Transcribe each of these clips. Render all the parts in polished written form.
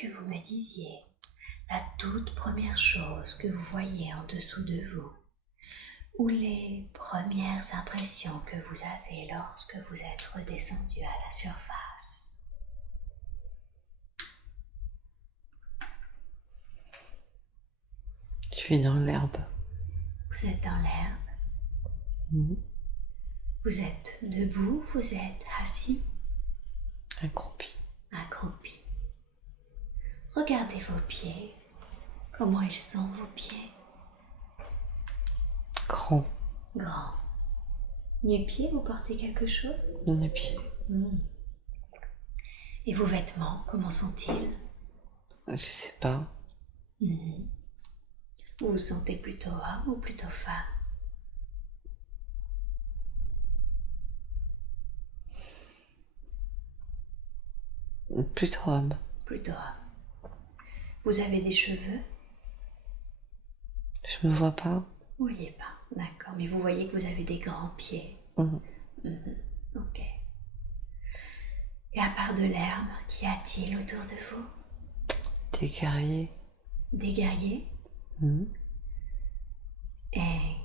que vous me disiez la toute première chose que vous voyez en dessous de vous, ou les premières impressions que vous avez lorsque vous êtes redescendu à la surface. Je suis dans l'herbe. Vous êtes dans l'herbe. Vous êtes debout, vous êtes assis, Accroupi. accroupi. Regardez vos pieds. Comment ils sont, vos pieds? Grand. Grands. Nu-pieds, vous portez quelque chose? Nu-pieds. Et vos vêtements, comment sont-ils? Je sais pas. Vous vous sentez plutôt homme ou plutôt femme? Plutôt homme. Plutôt homme. Vous avez des cheveux? Je me vois pas. Vous voyez pas, d'accord, mais vous voyez que vous avez des grands pieds. Ok. Et à part de l'herbe, qu'y a-t-il autour de vous? Des guerriers. Des guerriers? Et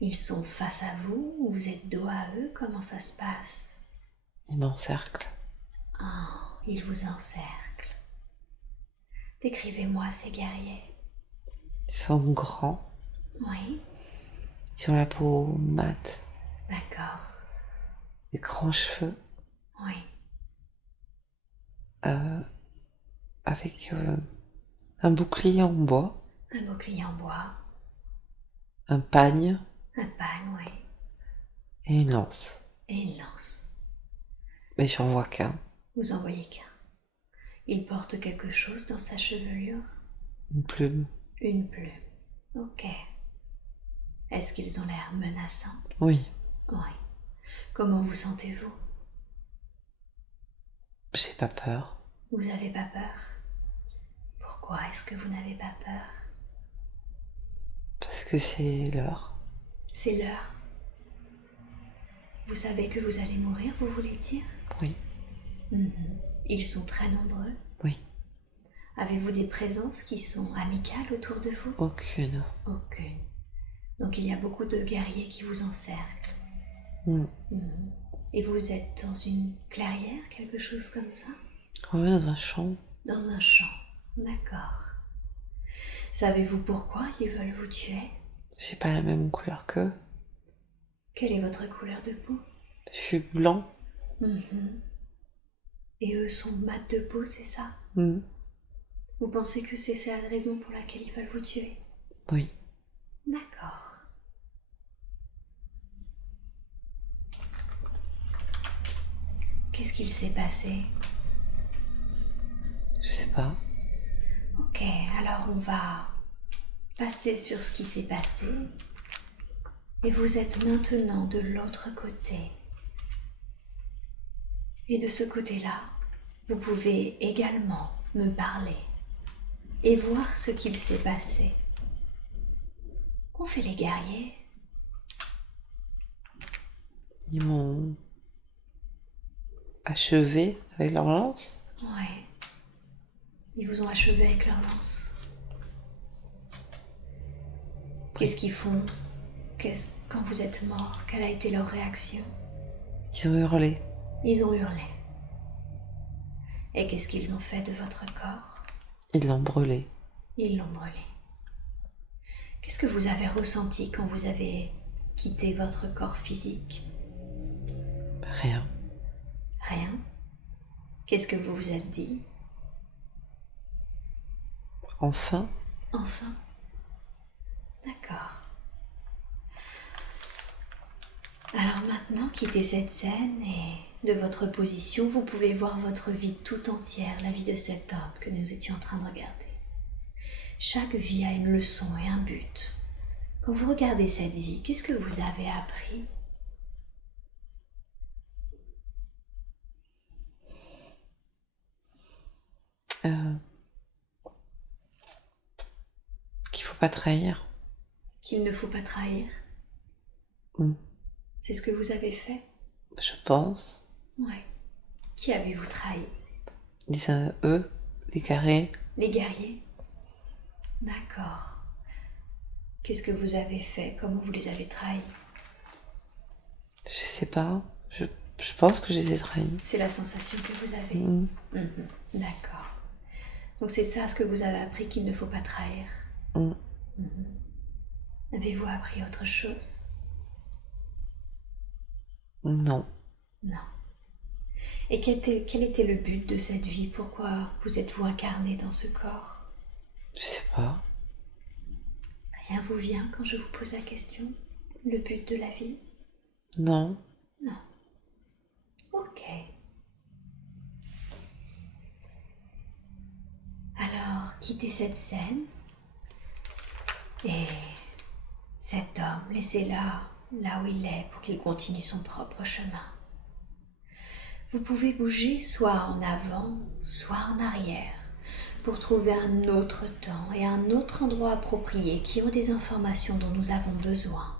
ils sont face à vous ou vous êtes dos à eux? Comment ça se passe? Ils m'encerclent. Oh, ils vous encerclent. Décrivez-moi ces guerriers. Ils sont grands. Oui, Ils ont la peau mate. d'accord. Des grands cheveux. Oui, Avec un bouclier en bois. un bouclier en bois, Un pagne. un pagne, oui, Et une lance. et une lance. Mais j'en vois qu'un. Vous en voyez qu'un. Il porte quelque chose dans sa chevelure? Une plume. Une plume. Ok. Est-ce qu'ils ont l'air menaçants? Oui. Oui. Comment vous sentez-vous? J'ai pas peur. Vous n'avez pas peur? Pourquoi est-ce que vous n'avez pas peur? Parce que c'est l'heure. C'est l'heure. Vous savez que vous allez mourir, vous voulez dire? Oui. Ils sont très nombreux. Oui. Avez-vous des présences qui sont amicales autour de vous? Aucune. Aucune. Donc il y a beaucoup de guerriers qui vous encerclent. Et vous êtes dans une clairière, quelque chose comme ça? Oui, dans un champ. Dans un champ. D'accord. Savez-vous pourquoi ils veulent vous tuer? J'ai pas la même couleur qu'eux. Quelle est votre couleur de peau? Je suis blanc. Et eux sont mat de peau, c'est ça? Vous pensez que c'est la raison pour laquelle ils veulent vous tuer? Oui. D'accord. Qu'est-ce qu'il s'est passé? Je sais pas. Ok, alors on va passer sur ce qui s'est passé. Et vous êtes maintenant de l'autre côté. Et de ce côté-là, vous pouvez également me parler et voir ce qu'il s'est passé. Qu'ont fait les guerriers? Ils m'ont achevé avec leur lance. Ouais. Ils vous ont achevé avec leur lance. Qu'est-ce qu'ils font? Quand vous êtes mort, quelle a été leur réaction? Ils ont hurlé. Ils ont hurlé. Et qu'est-ce qu'ils ont fait de votre corps? Ils l'ont brûlé. Ils l'ont brûlé. Qu'est-ce que vous avez ressenti quand vous avez quitté votre corps physique? Rien. Rien. Qu'est-ce que vous vous êtes dit? Enfin. Enfin. D'accord. Alors maintenant, quittez cette scène et de votre position, vous pouvez voir votre vie tout entière, la vie de cet homme que nous étions en train de regarder. Chaque vie a une leçon et un but. Quand vous regardez cette vie, qu'est-ce que vous avez appris? Qu'il faut pas trahir. Qu'il ne faut pas trahir. C'est ce que vous avez fait? Je pense. Ouais. Qui avez-vous trahi? Eux, Les carrés. Les guerriers? D'accord. Qu'est-ce que vous avez fait? Comment vous les avez trahis? Je sais pas. Je pense que je les ai trahis. C'est la sensation que vous avez. Mm. Mhm. D'accord. Donc c'est ça ce que vous avez appris qu'il ne faut pas trahir. Mm. Mhm. Avez-vous appris autre chose? Non. Non. Et quel était le but de cette vie? Pourquoi vous êtes-vous incarné dans ce corps? Je sais pas. Rien vous vient quand je vous pose la question? Le but de la vie? Non. Non. Ok. Alors, quittez cette scène et cet homme, là où il est pour qu'il continue son propre chemin. Vous pouvez bouger soit en avant, soit en arrière pour trouver un autre temps et un autre endroit approprié qui ont des informations dont nous avons besoin.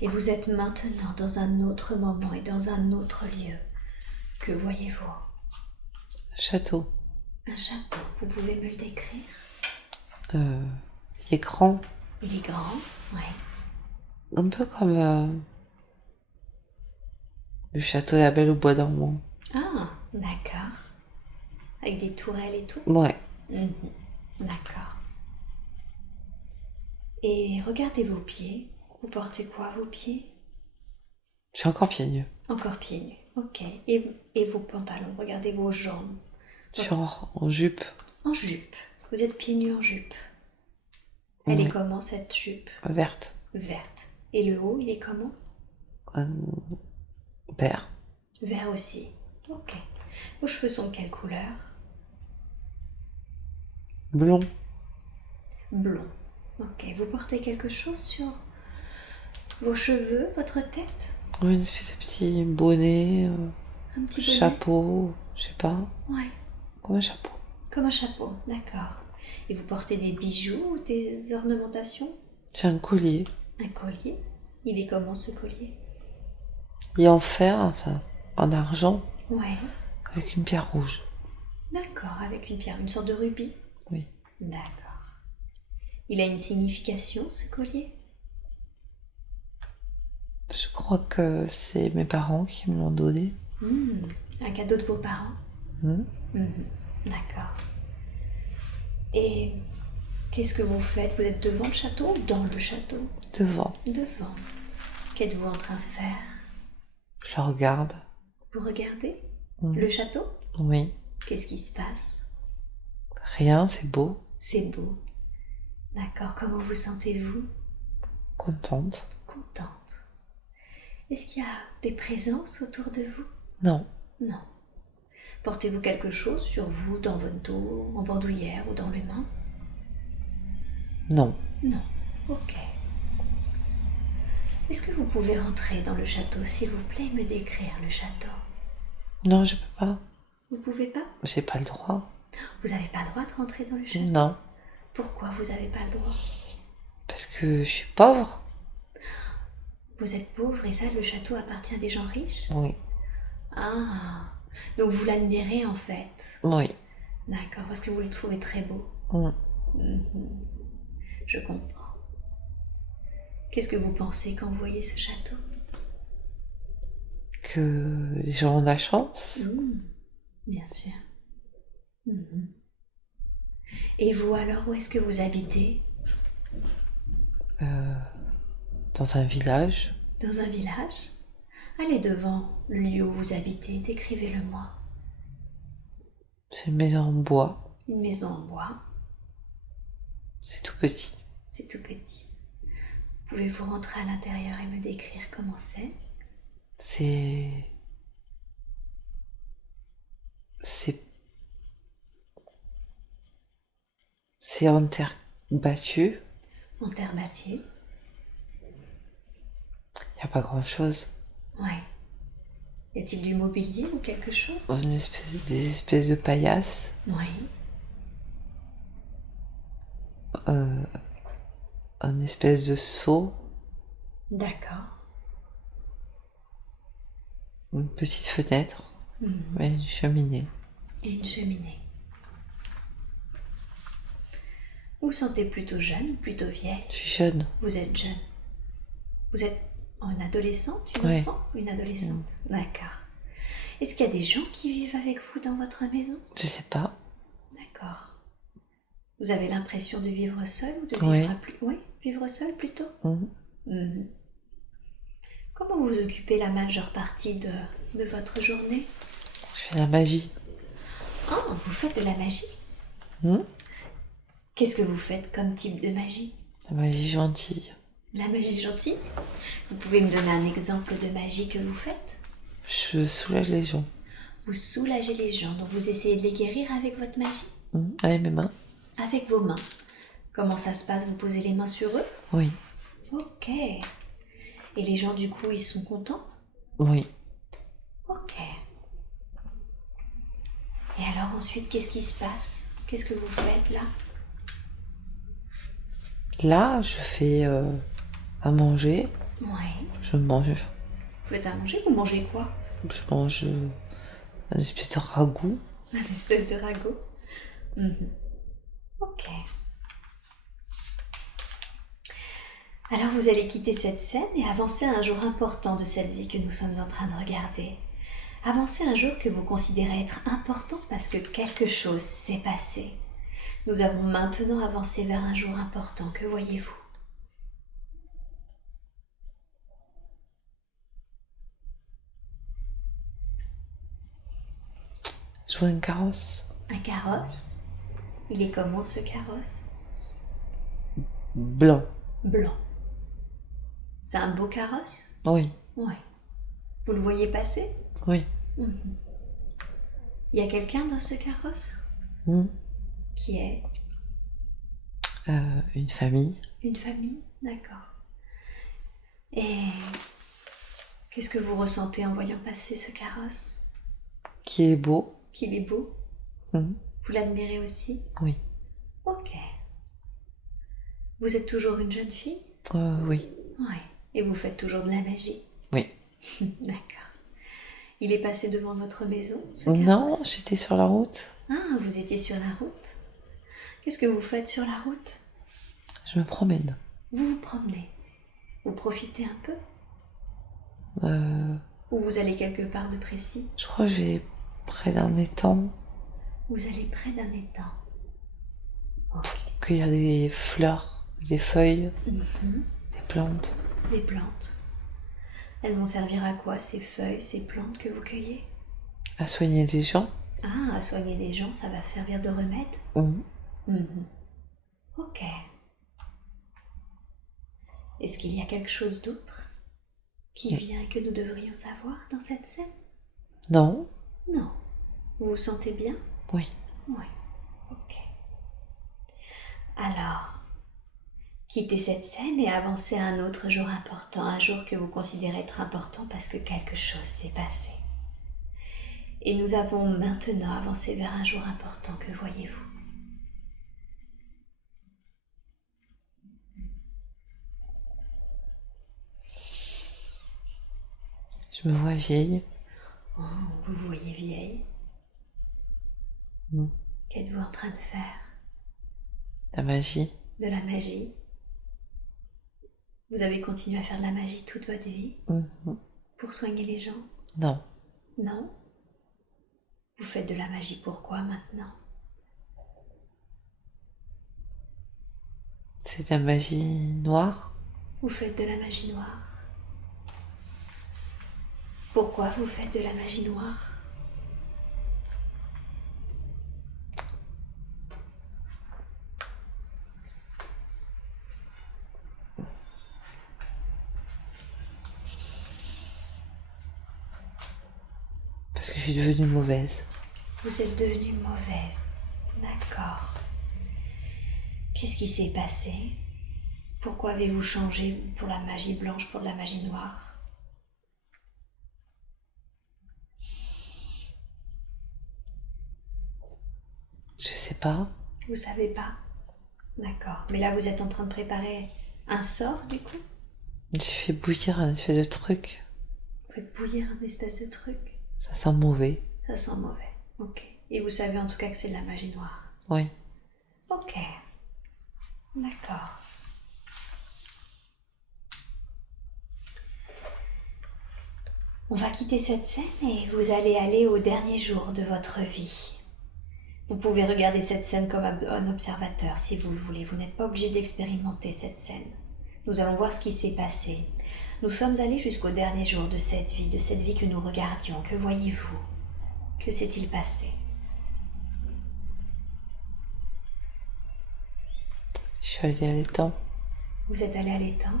Et vous êtes maintenant dans un autre moment et dans un autre lieu. Que voyez-vous? Château. Un château, vous pouvez me le décrire? Écran. Il est grand, oui. Un peu comme le château de la Belle au Bois dormant. Ah, d'accord. Avec des tourelles et tout? Ouais. Mhm. D'accord. Et regardez vos pieds. Vous portez quoi, vos pieds? Je suis encore pieds nus. Encore pieds nus, ok. Et vos pantalons, regardez vos jambes. Je suis en jupe. En jupe. Vous êtes pieds nus en jupe. Elle est Ouais. comment cette jupe? Verte. Verte. Et le haut, il est comment? Vert. Vert aussi. Ok. Vos cheveux sont de quelle couleur? Blond. Blond. Ok. Vous portez quelque chose sur vos cheveux, votre tête? Une espèce de petit bonnet. Un petit bonnet? Chapeau. Je sais pas. Ouais. Comme un chapeau. Comme un chapeau, d'accord. Et vous portez des bijoux ou des ornementations? J'ai un collier. Un collier? Il est comment ce collier? Il est en fer, enfin, en argent, Ouais. avec une pierre rouge. D'accord, avec une pierre, une sorte de rubis? Oui. D'accord. Il a une signification, ce collier? Je crois que c'est mes parents qui me l'ont donné. Un cadeau de vos parents? Hmm. D'accord. Et qu'est-ce que vous faites? Vous êtes devant le château ou dans le château? Devant. Devant. Qu'êtes-vous en train de faire? Je le regarde. Vous regardez Hmm. le château? Oui. Qu'est-ce qui se passe? Rien, c'est beau. C'est beau. D'accord. Comment vous sentez-vous? Contente. Contente. Est-ce qu'il y a des présences autour de vous? Non. Non. Portez-vous quelque chose sur vous, dans votre dos, en bandoulière ou dans les mains? Non. Non. Ok. Est-ce que vous pouvez rentrer dans le château, s'il vous plaît, et me décrire le château? Non, je peux pas. Vous pouvez pas? J'ai pas le droit. Vous n'avez pas le droit de rentrer dans le château? Non. Pourquoi vous n'avez pas le droit? Parce que je suis pauvre. Vous êtes pauvre et ça, le château appartient à des gens riches? Oui. Ah, donc vous l'admirez en fait. Oui. D'accord, parce que vous le trouvez très beau. Hmm. Je comprends. Qu'est-ce que vous pensez quand vous voyez ce château? Que les gens ont de la chance. Bien sûr. Et vous alors, où est-ce que vous habitez? Dans un village. Dans un village? Allez devant le lieu où vous habitez, décrivez-le-moi. C'est une maison en bois. Une maison en bois. C'est tout petit. C'est tout petit. Pouvez-vous rentrer à l'intérieur et me décrire comment c'est? C'est en terre battue. En terre battue? Il n'y a pas grand-chose. Ouais. Y a-t-il du mobilier ou quelque chose? Des espèces de paillasses. Oui. Un espèce de seau. D'accord. Une petite fenêtre. Et une cheminée. Et une cheminée. Vous vous sentez plutôt jeune ou plutôt vieille? Je suis jeune. Vous êtes jeune. Vous êtes une adolescente, une Ouais. enfant? Une adolescente. D'accord. Est-ce qu'il y a des gens qui vivent avec vous dans votre maison? Je sais pas. D'accord. Vous avez l'impression de vivre seul ou de Ouais. vivre à plus... Oui, vivre seul plutôt. Mhm. Mhm. Comment vous occupez la majeure partie de votre journée? Je fais la magie. Ah, vous faites de la magie? Mhm. Qu'est-ce que vous faites comme type de magie? La magie gentille. La magie gentille? Vous pouvez me donner un exemple de magie que vous faites? Je soulage les gens. Vous soulagez les gens, donc vous essayez de les guérir avec votre magie? Mhm. Avec mes mains. Avec vos mains. Comment ça se passe? Vous posez les mains sur eux? Oui. Ok. Et les gens, du coup, ils sont contents? Oui. Ok. Et alors ensuite, qu'est-ce qui se passe? Qu'est-ce que vous faites là? Là, je fais à manger. Oui. Je mange. Vous faites à manger? Vous mangez quoi? Je mange un espèce de ragoût. Un espèce de ragoût. Mhm. Ok. Alors vous allez quitter cette scène et avancer à un jour important de cette vie que nous sommes en train de regarder. Avancez un jour que vous considérez être important parce que quelque chose s'est passé. Nous avons maintenant avancé vers un jour important. Que voyez-vous? Je vois un carrosse. Un carrosse. Il est comment ce carrosse? Blanc. Blanc. C'est un beau carrosse? Oui. Oui. Vous le voyez passer? Oui. Mhm. Il y a quelqu'un dans ce carrosse? Mhm. Qui est? Une famille. Une famille? D'accord. Et qu'est-ce que vous ressentez en voyant passer ce carrosse? Qui est beau. Qu'il est beau? Mhm. Vous l'admirez aussi? Oui. Ok. Vous êtes toujours une jeune fille? Oui. Oui. Et vous faites toujours de la magie? Oui. D'accord. Il est passé devant votre maison, ce Non, carrosse? j'étais sur la route. Ah, vous étiez sur la route? Qu'est-ce que vous faites sur la route? Je me promène. Vous vous promenez? Vous profitez un peu? Euh, Ou vous allez quelque part de précis? je crois que je vais près d'un étang. Vous allez près d'un étang. Ok. Qu'il y a des fleurs, des feuilles, Mhm. des plantes. Des plantes. Elles vont servir à quoi, ces feuilles, ces plantes que vous cueillez? À soigner les gens. Ah, à soigner des gens, ça va servir de remède? Mhm. Mhm. Ok. Est-ce qu'il y a quelque chose d'autre qui vient et que nous devrions savoir dans cette scène? Non. Non. Vous vous sentez bien? Oui. Oui. Ok. Alors, quittez cette scène et avancez à un autre jour important, un jour que vous considérez être important parce que quelque chose s'est passé. Et nous avons maintenant avancé vers un jour important, que voyez-vous? Je me vois vieille. Oh, vous vous voyez vieille? Mhm. Qu'êtes-vous en train de faire? La magie. De la magie? Vous avez continué à faire de la magie toute votre vie Mhm. pour soigner les gens? Non. Non? Vous faites de la magie pourquoi maintenant? C'est de la magie noire. Vous faites de la magie noire. Pourquoi vous faites de la magie noire? Parce que je suis devenue mauvaise. Vous êtes devenue mauvaise. D'accord. Qu'est-ce qui s'est passé? Pourquoi avez-vous changé pour la magie blanche pour de la magie noire? Je sais pas. Vous savez pas? D'accord. Mais là, vous êtes en train de préparer un sort, du coup? Je fais bouillir un espèce de truc. Vous faites bouillir un espèce de truc. Ça sent mauvais. Ça sent mauvais. Ok. Et vous savez en tout cas que c'est de la magie noire. Oui. Ok. D'accord. On va quitter cette scène et vous allez aller au dernier jour de votre vie. Vous pouvez regarder cette scène comme un observateur si vous le voulez. Vous n'êtes pas obligé d'expérimenter cette scène. Nous allons voir ce qui s'est passé. Nous sommes allés jusqu'au dernier jour de cette vie que nous regardions. Que voyez-vous? Que s'est-il passé? Je suis allée à l'étang. Vous êtes allé à l'étang?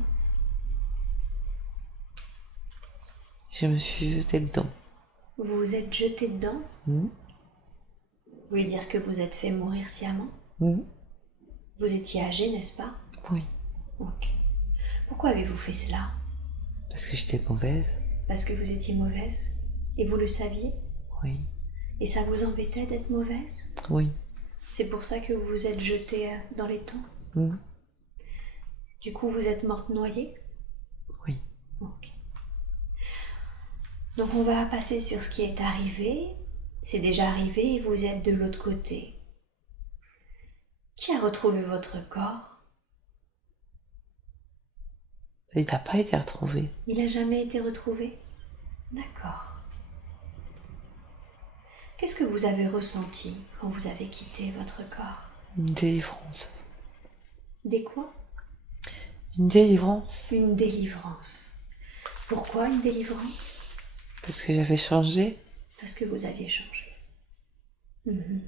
Je me suis jetée dedans. Vous vous êtes jeté dedans? Mmh. Vous voulez dire que vous êtes fait mourir sciemment? Mmh. Vous étiez âgé, n'est-ce pas? Oui. Ok. Pourquoi avez-vous fait cela? Parce que j'étais mauvaise. Parce que vous étiez mauvaise? Et vous le saviez? Oui. Et ça vous embêtait d'être mauvaise? Oui. C'est pour ça que vous vous êtes jetée dans l'étang? Mmh. Du coup, vous êtes morte noyée? Oui. Ok. Donc on va passer sur ce qui est arrivé. C'est déjà arrivé et vous êtes de l'autre côté. Qui a retrouvé votre corps? Il n'a pas été retrouvé. Il n'a jamais été retrouvé? D'accord. Qu'est-ce que vous avez ressenti quand vous avez quitté votre corps? Une délivrance. Des quoi? Une délivrance. Une délivrance. Pourquoi une délivrance? Parce que j'avais changé. Parce que vous aviez changé. Mhm.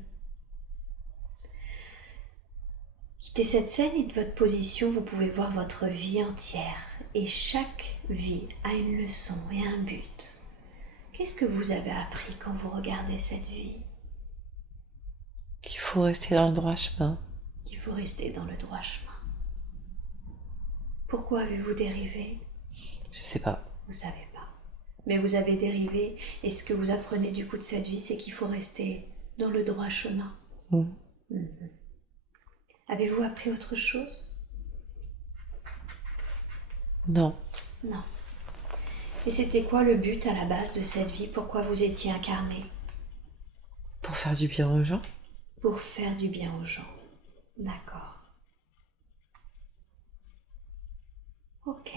Quittez cette scène et de votre position, vous pouvez voir votre vie entière. Et chaque vie a une leçon et un but. Qu'est-ce que vous avez appris quand vous regardez cette vie? Qu'il faut rester dans le droit chemin. Il faut rester dans le droit chemin. Pourquoi avez-vous dérivé? Je sais pas. Vous savez pas. Mais vous avez dérivé et ce que vous apprenez du coup de cette vie, c'est qu'il faut rester dans le droit chemin. Mmh. Mhm. Avez-vous appris autre chose? Non. Non. Et c'était quoi le but à la base de cette vie? Pourquoi vous étiez incarné? Pour faire du bien aux gens. Pour faire du bien aux gens. D'accord. Ok.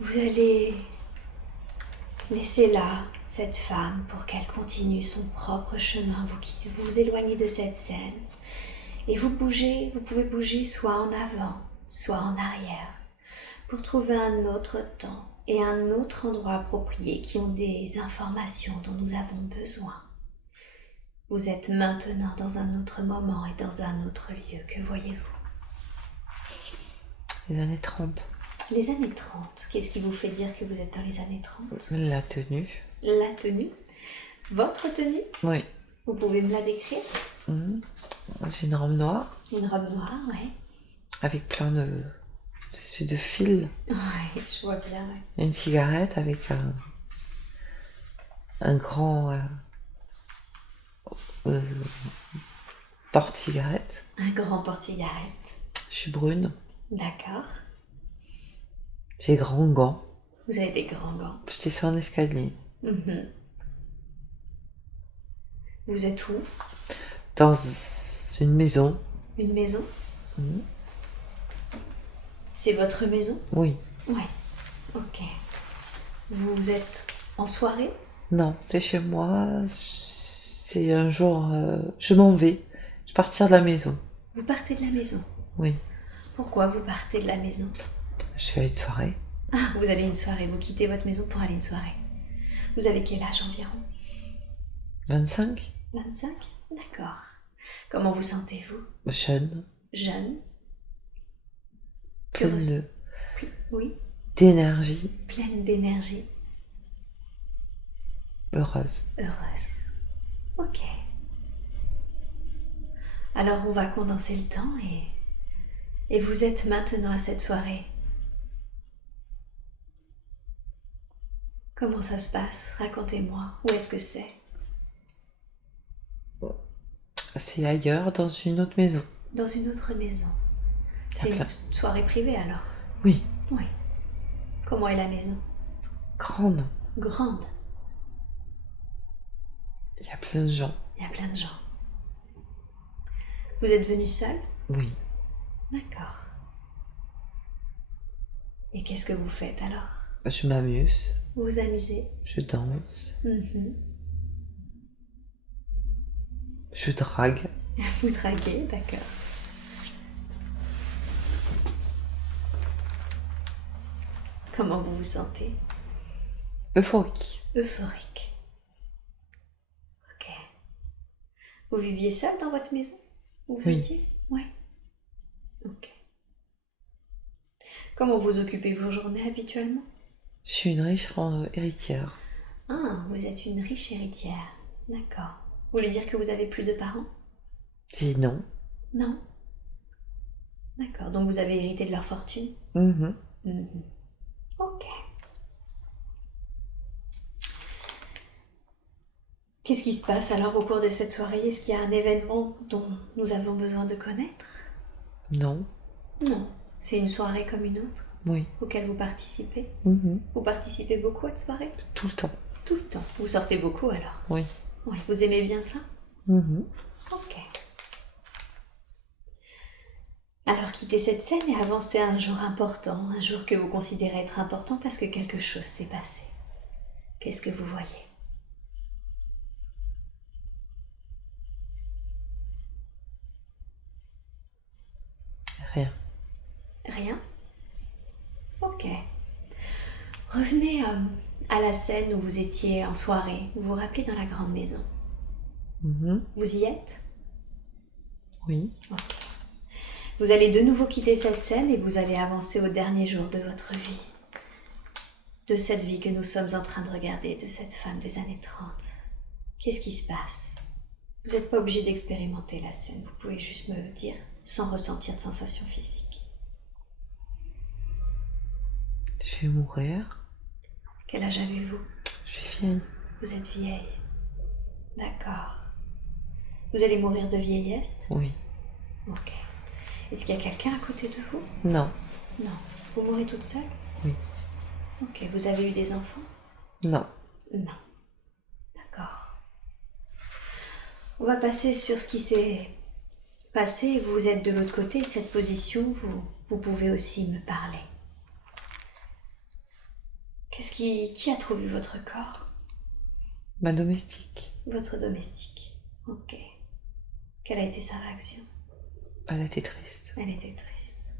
Vous allez laisser là cette femme pour qu'elle continue son propre chemin. Vous vous éloignez de cette scène et vous bougez, vous pouvez bouger soit en avant, soit en arrière pour trouver un autre temps et un autre endroit approprié qui ont des informations dont nous avons besoin. Vous êtes maintenant dans un autre moment et dans un autre lieu. Que voyez-vous? Les années 30. Les années 30. Qu'est-ce qui vous fait dire que vous êtes dans les années 30? La tenue. La tenue. Votre tenue? Oui. Vous pouvez me la décrire? Mmh. J'ai une robe noire. Une robe noire, ouais. Avec plein d'espèces de fils. Ouais, je vois bien, ouais. Une cigarette avec un grand porte-cigarette. Un grand porte-cigarette. Je suis brune. D'accord. J'ai grands gants. Vous avez des grands gants. Je descends un escalier. Mhm. Vous êtes où? Dans une maison. Une maison? Mmh. C'est votre maison? Oui. Ouais. Ok. Vous êtes en soirée? Non, c'est chez moi. C'est un jour... je m'en vais. Je vais partir de la maison. Vous partez de la maison? Oui. Pourquoi vous partez de la maison? Je vais à une soirée. Ah, vous allez une soirée. Vous quittez votre maison pour aller à une soirée. Vous avez quel âge environ? 25. 25? D'accord. Comment vous sentez-vous? Jeune. Jeune? Pleine Oui. d'énergie. Pleine d'énergie. Heureuse. Heureuse. Ok. Alors on va condenser le temps et vous êtes maintenant à cette soirée. Comment ça se passe? Racontez-moi. Où est-ce que c'est? C'est ailleurs, dans une autre maison. Dans une autre maison. C'est une soirée privée alors? Oui. Oui. Comment est la maison? Grande. Grande. Il y a plein de gens. Il y a plein de gens. Vous êtes venu seul? Oui. D'accord. Et qu'est-ce que vous faites alors? Je m'amuse. Vous vous amusez? Je danse. Mhm. Je drague. Vous draguez, d'accord. Comment vous vous sentez? Euphorique. Euphorique. Ok. Vous viviez seul dans votre maison? Où vous Oui. étiez? Oui. Ok. Comment vous occupez vos journées habituellement? Je suis une riche héritière. Ah, vous êtes une riche héritière. D'accord. Vous voulez dire que vous avez plus de parents? Dis non. Non. D'accord. Donc vous avez hérité de leur fortune? Mhm. Mhm. Ok. Qu'est-ce qui se passe alors au cours de cette soirée? Est-ce qu'il y a un événement dont nous avons besoin de connaître? Non. Non. C'est une soirée comme une autre Oui. auquel vous participez? Mhm. Vous participez beaucoup à cette soirée? Tout le temps. Tout le temps. Vous sortez beaucoup alors? Oui. Oui. Vous aimez bien ça? Mhm. Ok. Alors quittez cette scène et avancez à un jour important, un jour que vous considérez être important parce que quelque chose s'est passé. Qu'est-ce que vous voyez? Rien. Rien? Ok. Revenez à la scène où vous étiez en soirée. Vous vous rappelez dans la grande maison? Mhm. Vous y êtes? Oui. Ok. Vous allez de nouveau quitter cette scène et vous allez avancer au dernier jour de votre vie. De cette vie que nous sommes en train de regarder, de cette femme des années 30. Qu'est-ce qui se passe? Vous n'êtes pas obligé d'expérimenter la scène, vous pouvez juste me dire sans ressentir de sensation physique. Je vais mourir. Quel âge avez-vous? Je suis vieille. Vous êtes vieille. D'accord. Vous allez mourir de vieillesse? Oui. Ok. Est-ce qu'il y a quelqu'un à côté de vous? Non. Non. Vous mourrez toute seule? Oui. Ok. Vous avez eu des enfants? Non. Non. D'accord. On va passer sur ce qui s'est passé. Vous êtes de l'autre côté. Cette position, vous pouvez aussi me parler. Qui a trouvé votre corps? Ma domestique. Votre domestique. Ok. Quelle a été sa réaction? Elle était triste. Elle était triste.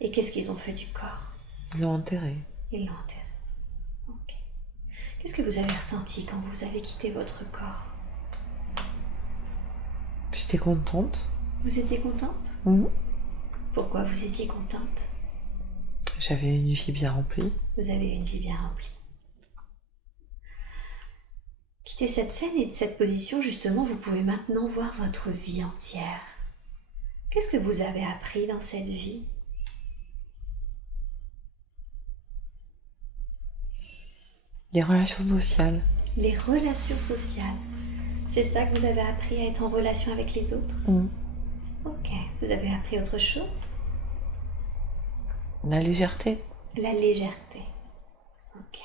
Et qu'est-ce qu'ils ont fait du corps? Ils l'ont enterré. Ils l'ont enterré. Ok. Qu'est-ce que vous avez ressenti quand vous avez quitté votre corps? J'étais contente. Vous étiez contente? Mhm. Pourquoi vous étiez contente? J'avais une vie bien remplie. Vous avez une vie bien remplie. Quittez cette scène et de cette position, justement, vous pouvez maintenant voir votre vie entière. Qu'est-ce que vous avez appris dans cette vie? Les relations sociales. Les relations sociales. C'est ça que vous avez appris, à être en relation avec les autres? Mhm. Ok. Vous avez appris autre chose? La légèreté. La légèreté. Ok.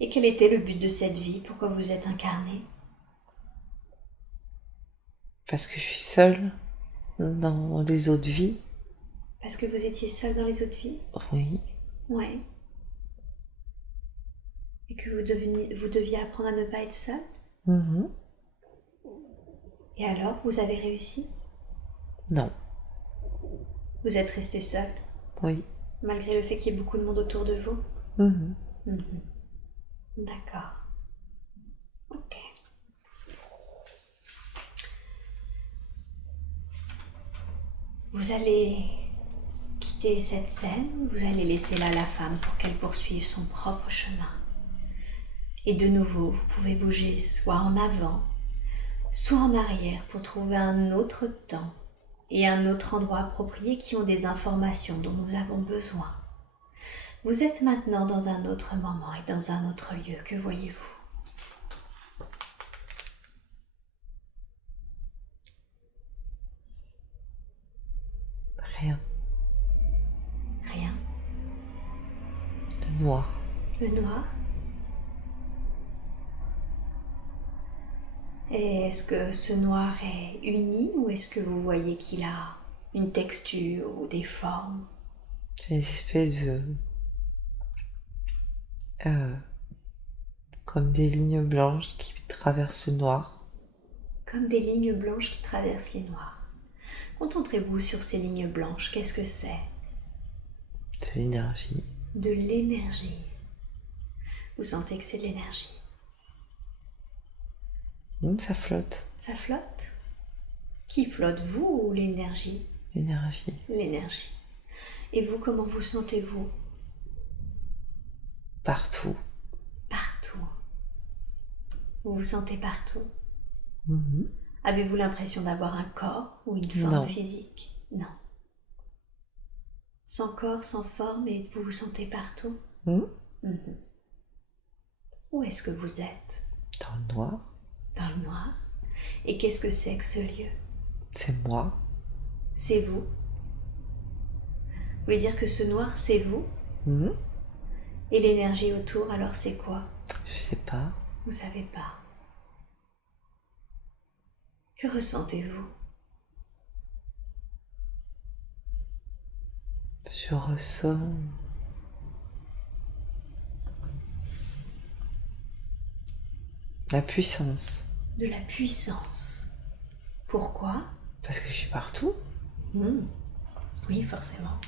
Et quel était le but de cette vie? Pourquoi vous êtes incarné? Parce que je suis seule dans les autres vies. Parce que vous étiez seul dans les autres vies? Oui. Ouais. Et que vous deviez apprendre à ne pas être seul? Mhm. Et alors, vous avez réussi? Non. Vous êtes resté seul, Oui. malgré le fait qu'il y ait beaucoup de monde autour de vous? Mhm. Mhm. D'accord. Ok. Vous allez quitter cette scène, vous allez laisser là la femme pour qu'elle poursuive son propre chemin. Et de nouveau, vous pouvez bouger soit en avant, soit en arrière pour trouver un autre temps et un autre endroit approprié qui ont des informations dont nous avons besoin. Vous êtes maintenant dans un autre moment et dans un autre lieu. Que voyez-vous? Rien. Rien. Le noir. Le noir. Et est-ce que ce noir est uni ou est-ce que vous voyez qu'il a une texture ou des formes? C'est une espèce de... comme des lignes blanches qui traversent le noir. Comme des lignes blanches qui traversent les noirs. Concentrez-vous sur ces lignes blanches. Qu'est-ce que c'est? De l'énergie. De l'énergie. Vous sentez que c'est de l'énergie. Ça flotte. Ça flotte? Qui flotte, vous ou l'énergie? L'énergie. L'énergie. Et vous, comment vous sentez-vous? Partout. Partout. Vous vous sentez partout? Mhm. Avez-vous l'impression d'avoir un corps ou une forme Non. physique? Non. Sans corps, sans forme, et vous vous sentez partout? Mhm. Mhm. Où est-ce que vous êtes? Dans le noir. Dans le noir. Et qu'est-ce que c'est que ce lieu? C'est moi. C'est vous? Vous voulez dire que ce noir, c'est vous? Mhm. Et l'énergie autour, alors c'est quoi? Je sais pas. Vous savez pas. Que ressentez-vous? Je ressens la puissance. De la puissance. Pourquoi? Parce que je suis partout. Oui, forcément.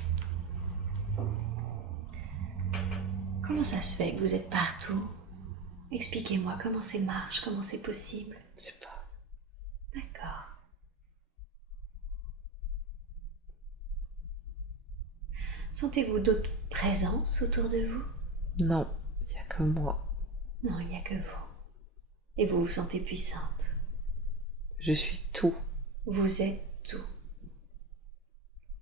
Comment ça se fait que vous êtes partout? Expliquez-moi comment ça marche, comment c'est possible. Je sais pas. D'accord. Sentez-vous d'autres présences autour de vous? Non, il n'y a que moi. Non, il n'y a que vous. Et vous vous sentez puissante. Je suis tout. Vous êtes tout.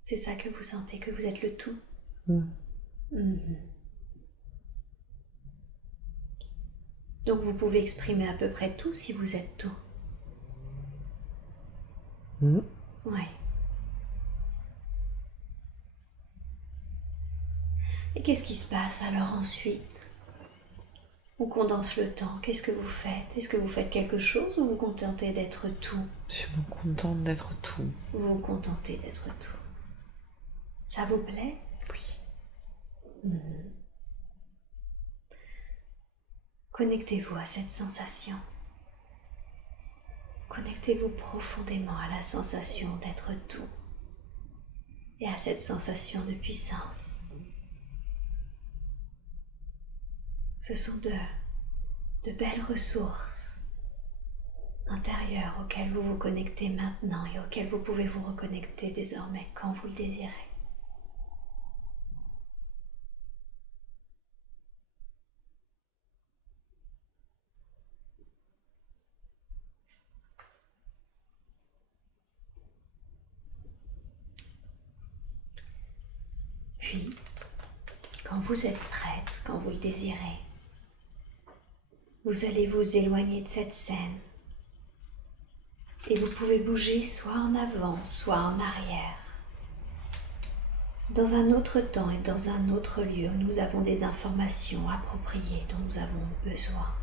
C'est ça que vous sentez, que vous êtes le tout? Mhm. Mhm. Donc vous pouvez exprimer à peu près tout si vous êtes tout. Mhm. Oui. Et qu'est-ce qui se passe alors ensuite? On condense le temps. Qu'est-ce que vous faites? Est-ce que vous faites quelque chose ou vous vous contentez d'être tout? Je me contente d'être tout. Vous vous contentez d'être tout. Ça vous plaît? Oui. Connectez-vous à cette sensation. Connectez-vous profondément à la sensation d'être tout et à cette sensation de puissance. Ce sont de belles ressources intérieures auxquelles vous vous connectez maintenant et auxquelles vous pouvez vous reconnecter désormais quand vous le désirez. Puis, quand vous êtes prête, quand vous le désirez, vous allez vous éloigner de cette scène et vous pouvez bouger soit en avant, soit en arrière. Dans un autre temps et dans un autre lieu, nous avons des informations appropriées dont nous avons besoin.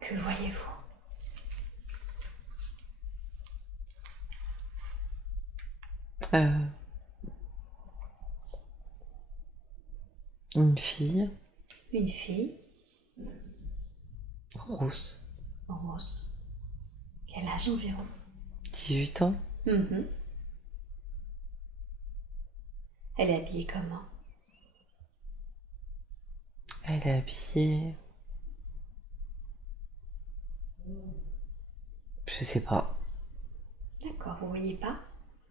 Que voyez-vous? Une fille Une fille rousse, rose. Quel âge environ? 18 ans. Elle est habillée comment? Elle est habillée... Je sais pas. D'accord, vous voyez pas?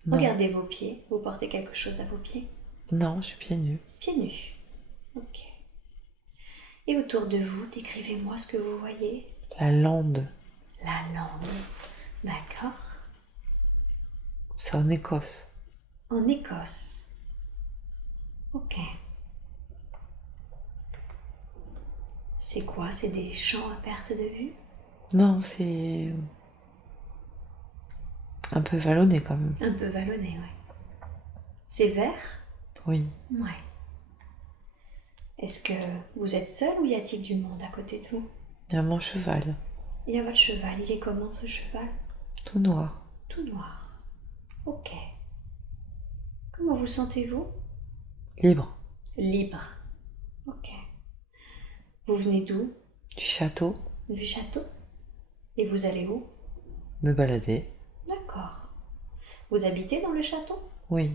Non. Regardez vos pieds. Vous portez quelque chose à vos pieds? Non, je suis pieds nus. Pieds nus. Ok. Et autour de vous, décrivez-moi ce que vous voyez. La lande. La lande. D'accord. C'est en Écosse. En Écosse. Ok. C'est quoi? C'est des champs à perte de vue? Non, c'est... un peu vallonné quand même. Un peu vallonné, ouais. C'est vert? Oui. Ouais. Est-ce que vous êtes seul ou y a-t-il du monde à côté de vous? Il y a mon cheval, Il y a votre cheval. Il est comment ce cheval? tout noir. Tout noir. Ok. Comment vous sentez-vous? Libre. Libre. Ok. Vous venez d'où? Du château, Du château? Et vous allez où? me balader. D'accord. Vous habitez dans le château? Oui,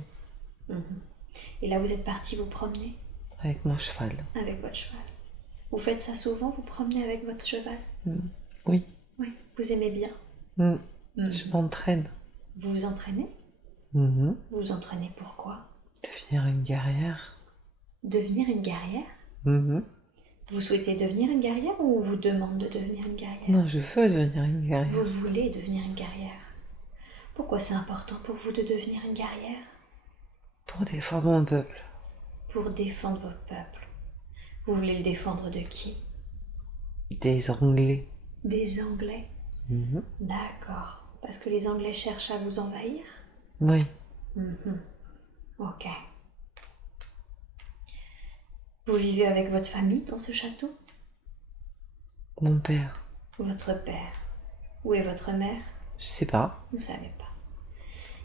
Mhm. Et là, vous êtes parti vous promener avec mon cheval. avec votre cheval. Vous faites ça souvent, vous promenez avec votre cheval? Oui. Oui. Vous aimez bien? Mm. Mhm. Je m'entraîne. Vous vous entraînez? Mhm. Vous vous entraînez pourquoi? Devenir une guerrière. Devenir une guerrière? Mhm. Vous souhaitez devenir une guerrière ou on vous demande de devenir une guerrière? Non, je veux devenir une Vous guerrière. voulez devenir une guerrière. Pourquoi c'est important pour vous de devenir une guerrière? Pour défendre mon peuple. Pour défendre votre peuple. Vous voulez le défendre de qui? Des Anglais. Des Anglais? Mhm. D'accord. Parce que les Anglais cherchent à vous envahir? Oui, Mhm. Ok. Vous vivez avec votre famille dans ce château? mon père. Votre père? Où est votre mère? Je sais pas. Vous ne savez pas.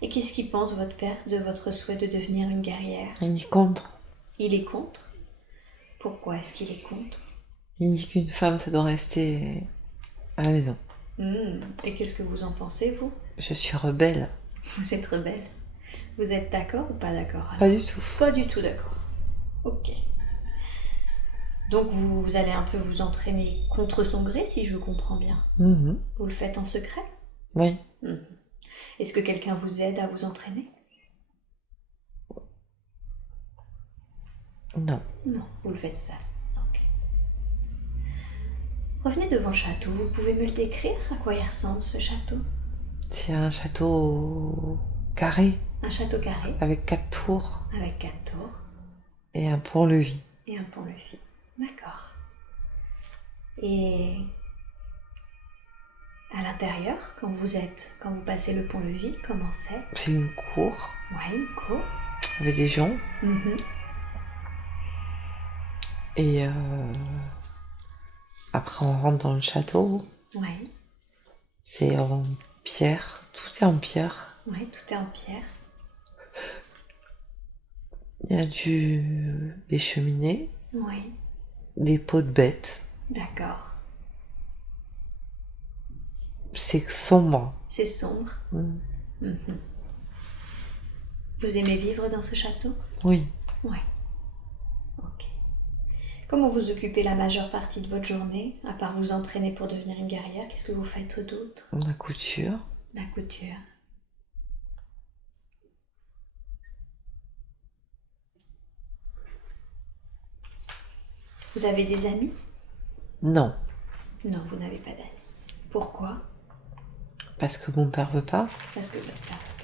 Et qu'est-ce qu'il pense votre père de votre souhait de devenir une guerrière? Il dit contre. Il est contre? Pourquoi est-ce qu'il est contre? Il dit qu'une femme, ça doit rester à la maison. Et qu'est-ce que vous en pensez, vous? Je suis rebelle. Vous êtes rebelle. Vous êtes d'accord ou pas d'accord alors? Pas du tout. Pas du tout d'accord. Ok. Donc vous allez un peu vous entraîner contre son gré, si je comprends bien. Mhm. Vous le faites en secret? Oui. Est-ce que quelqu'un vous aide à vous entraîner? Non. Non, vous le faites seul. Ok. Revenez devant le château. Vous pouvez me le décrire? À quoi il ressemble ce château? C'est un château carré Un château carré avec 4 tours avec 4 tours et un pont-levis. et un pont-levis. D'accord. Et à l'intérieur, quand vous passez le pont-levis, comment c'est? C'est une cour Ouais, une cour. avec des gens Mhm. et après on rentre dans le château. Ouais, C'est en pierre, tout est en pierre. ouais, tout est en pierre. Il y a des cheminées, Ouais, des pots de bêtes. d'accord. C'est sombre. C'est sombre. Mm. Mhm. Vous aimez vivre dans ce château? Oui, Ouais. Ok. Comment vous occupez la majeure partie de votre journée, à part vous entraîner pour devenir une guerrière? Qu'est-ce que vous faites d'autre? la couture. La couture. Vous avez des amis? Non, Non, vous n'avez pas d'amis. Pourquoi? parce que mon père veut pas. Parce que votre père veut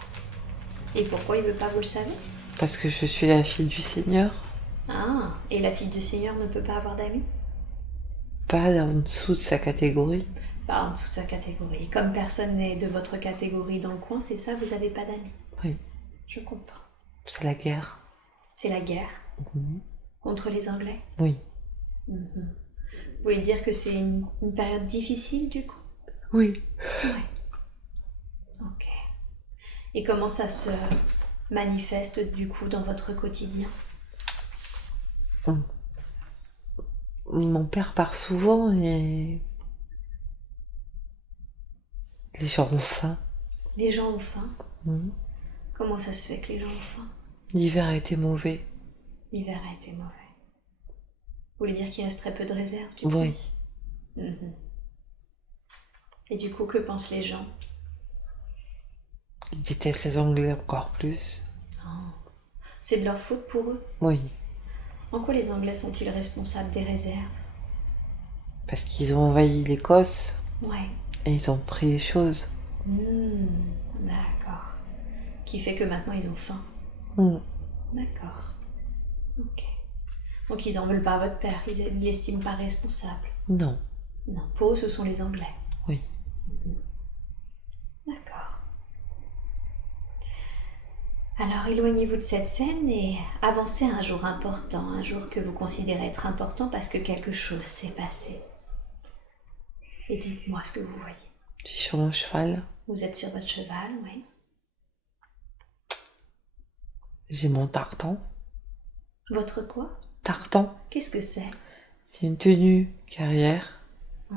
pas. Et pourquoi il veut pas, vous le savez? Parce que je suis la fille du Seigneur. Ah, et la fille du Seigneur ne peut pas avoir d'amis? Pas en dessous de sa catégorie. Pas en dessous de sa catégorie. Comme personne n'est de votre catégorie dans le coin, c'est ça, vous n'avez pas d'amis? Oui, Je comprends. c'est la guerre. C'est la guerre Mhm. contre les Anglais? Oui. Mhm. Vous voulez dire que c'est une période difficile du coup? Oui. Ouais. Ok. Et comment ça se manifeste du coup dans votre quotidien? Mon père part souvent et les gens ont faim. Les gens ont faim. Mhm. Comment ça se fait que les gens ont faim? L'hiver a été mauvais. L'hiver a été mauvais. Vous voulez dire qu'il reste très peu de réserve du coup? Oui. Mhm. Et du coup, que pensent les gens? Ils détestent les Anglais encore plus. Oh. C'est de leur faute pour eux? Oui. En quoi les Anglais sont-ils responsables des réserves? Parce qu'ils ont envahi l'Écosse Ouais. et ils ont pris les choses. D'accord. Qui fait que maintenant ils ont faim. Mm. D'accord. Ok. Donc ils en veulent pas à votre père, ils ne l'estiment pas responsable. Non. Non, pour eux ce sont les Anglais. Oui. D'accord. Alors éloignez-vous de cette scène et avancez à un jour important, un jour que vous considérez être important parce que quelque chose s'est passé. Et dites-moi ce que vous voyez. Je suis sur mon cheval. Vous êtes sur votre cheval, oui. J'ai mon tartan. Votre quoi? Tartan, Qu'est-ce que c'est? c'est une tenue guerrière. Ah.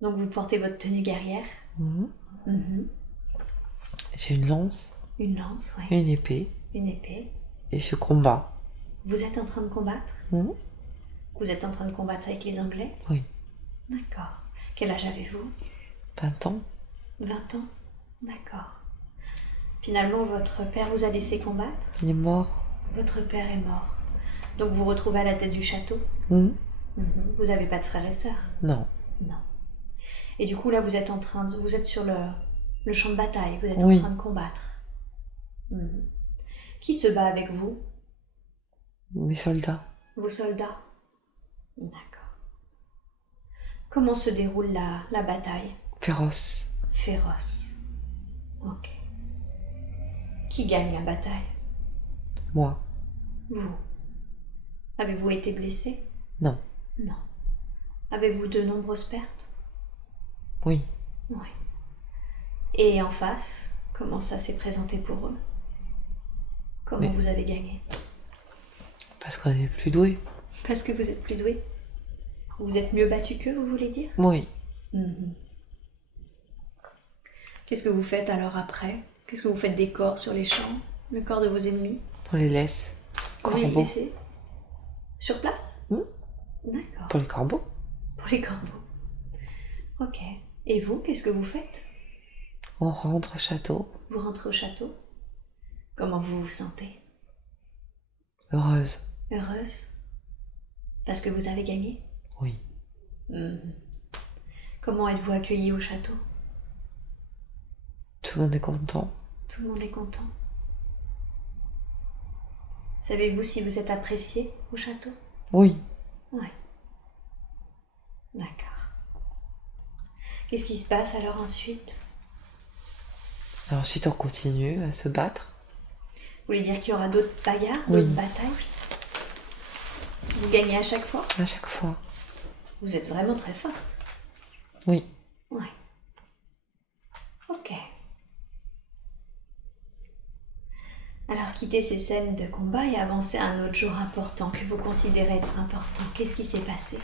Donc vous portez votre tenue guerrière. Mhm. J'ai une lance, Une lance, oui. une épée, Une épée. et je combats. Vous êtes en train de combattre? Mhm. Vous êtes en train de combattre avec les Anglais? Oui, D'accord. Quel âge avez-vous? 20 ans. 20 ans? D'accord. Finalement, votre père vous a laissé combattre? Il est mort. Votre père est mort. Donc vous vous retrouvez à la tête du château? Mhm. Vous n'avez pas de frères et sœurs? Non, Non. Et du coup, là, vous êtes sur le champ de bataille, vous êtes Oui. en train de combattre. Qui se bat avec vous? mes soldats. Vos soldats? D'accord. Comment se déroule la bataille? Féroce. Féroce. Ok. Qui gagne la bataille? Moi. Vous. Avez-vous été blessé? Non. Non. Avez-vous de nombreuses pertes? Oui. Oui. Et en face, comment ça s'est présenté pour eux? Comment Mais- vous avez gagné? Parce qu'on est plus doué. Parce que vous êtes plus doué? Vous êtes mieux battu qu'eux, vous voulez dire? Oui. Qu'est-ce que vous faites alors après? Qu'est-ce que vous faites des corps sur les champs? Le corps de vos ennemis? On les laisse. Vous les Corbeaux. laissez? Sur place? D'accord. Pour les corbeaux. Pour les corbeaux. Ok. Et vous, qu'est-ce que vous faites? On rentre au château. Vous rentrez au château? Comment vous vous sentez? Heureuse. Heureuse? Parce que vous avez gagné? Oui. Comment êtes-vous accueillie au château? Tout le monde est content. Tout le monde est content. Savez-vous si vous êtes apprécié au château? Oui. Oui. D'accord. Qu'est-ce qui se passe alors ensuite? Et ensuite, on continue à se battre. Vous voulez dire qu'il y aura d'autres bagarres, Oui. d'autres batailles? Vous gagnez à chaque fois? À chaque fois. Vous êtes vraiment très forte. Oui. Ouais. Ok. Alors quittez ces scènes de combat et avancez à un autre jour important que vous considérez être important. Qu'est-ce qui s'est passé?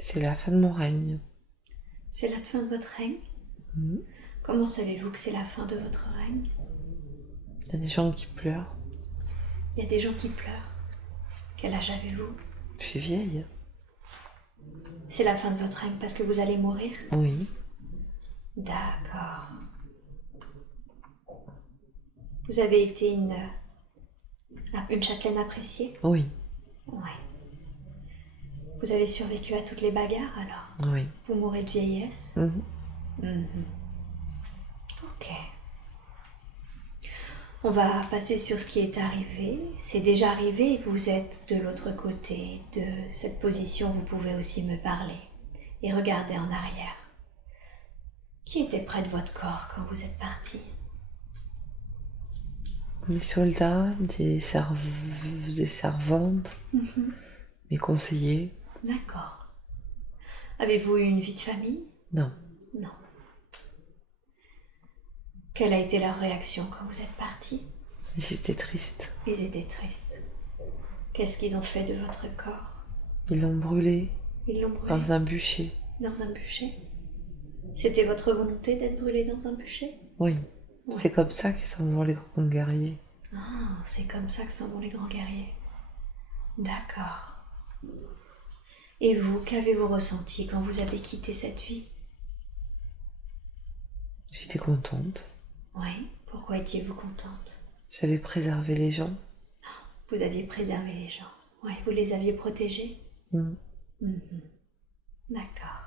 C'est la fin de mon règne. C'est la fin de votre règne? Comment savez-vous que c'est la fin de votre règne? Il y a des gens qui pleurent. Il y a des gens qui pleurent. Quel âge avez-vous? Je suis vieille. C'est la fin de votre règne parce que vous allez mourir? Oui. D'accord. Vous avez été une châtelaine appréciée? Oui. Ouais. Vous avez survécu à toutes les bagarres alors? Oui. Vous mourrez de vieillesse? Ok. On va passer sur ce qui est arrivé. C'est déjà arrivé, vous êtes de l'autre côté de cette position, vous pouvez aussi me parler. Et regardez en arrière. Qui était près de votre corps quand vous êtes parti? Mes soldats, des servantes, mes conseillers. D'accord. Avez-vous eu une vie de famille? Non. Non. Quelle a été leur réaction quand vous êtes parti? Ils étaient tristes. Ils étaient tristes. Qu'est-ce qu'ils ont fait de votre corps? Ils l'ont brûlé Ils l'ont brûlé dans un bûcher. dans un bûcher? C'était votre volonté d'être brûlé dans un bûcher? Oui. Ouais. C'est comme ça qu'ils s'en vont les grands guerriers. Ah, c'est comme ça que s'en vont les grands guerriers. D'accord. Et vous, qu'avez-vous ressenti quand vous avez quitté cette vie? J'étais contente. Oui, pourquoi étiez-vous contente? J'avais préservé les gens. Vous aviez préservé les gens. Oui, vous les aviez protégés? D'accord.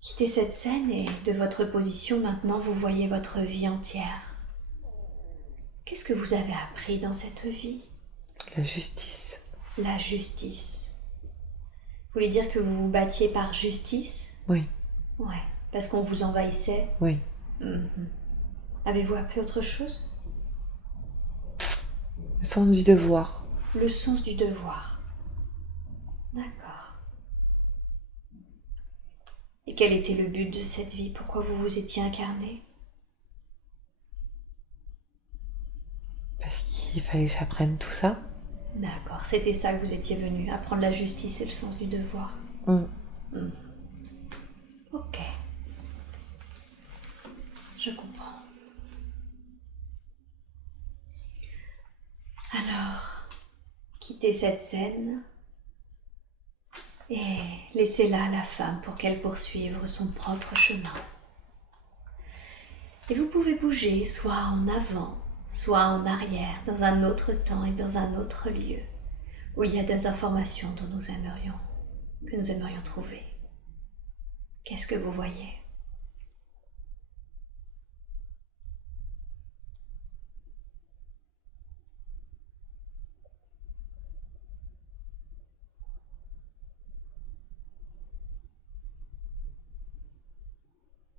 Quittez cette scène et de votre position maintenant, vous voyez votre vie entière. Qu'est-ce que vous avez appris dans cette vie? La justice. La justice. voulez dire que vous vous battiez par justice? Oui, Ouais, parce qu'on vous envahissait. oui. Mhm. Avez-vous appris autre chose? Le sens du devoir. Le sens du devoir. D'accord. Et quel était le but de cette vie? Pourquoi vous vous étiez incarné? Parce qu'il fallait que j'apprenne tout ça. D'accord, c'était ça que vous étiez venu, apprendre la justice et le sens du devoir. Mm. Ok, je comprends. Alors, quittez cette scène et laissez là la femme pour qu'elle poursuive son propre chemin. Et vous pouvez bouger soit en avant, soit en arrière, dans un autre temps et dans un autre lieu, où il y a des informations que nous aimerions trouver. Qu'est-ce que vous voyez?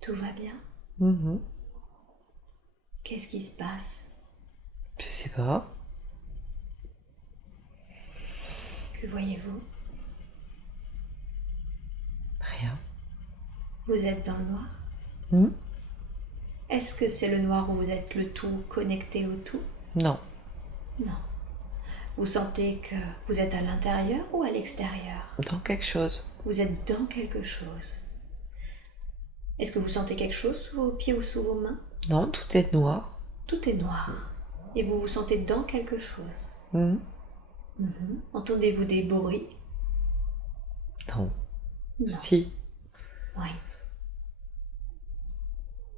Tout va bien? Mhm. Qu'est-ce qui se passe? Je sais pas. Que voyez-vous? Rien. Vous êtes dans le noir? Mm. Est-ce que c'est le noir où vous êtes le tout connecté au tout? Non. Non. Vous sentez que vous êtes à l'intérieur ou à l'extérieur? Dans quelque chose. Vous êtes dans quelque chose. Est-ce que vous sentez quelque chose sous vos pieds ou sous vos mains? Non, tout est noir. Tout est noir. Et vous vous sentez dans quelque chose. Mm. Entendez-vous des bruits? Non. Non. Si. Oui.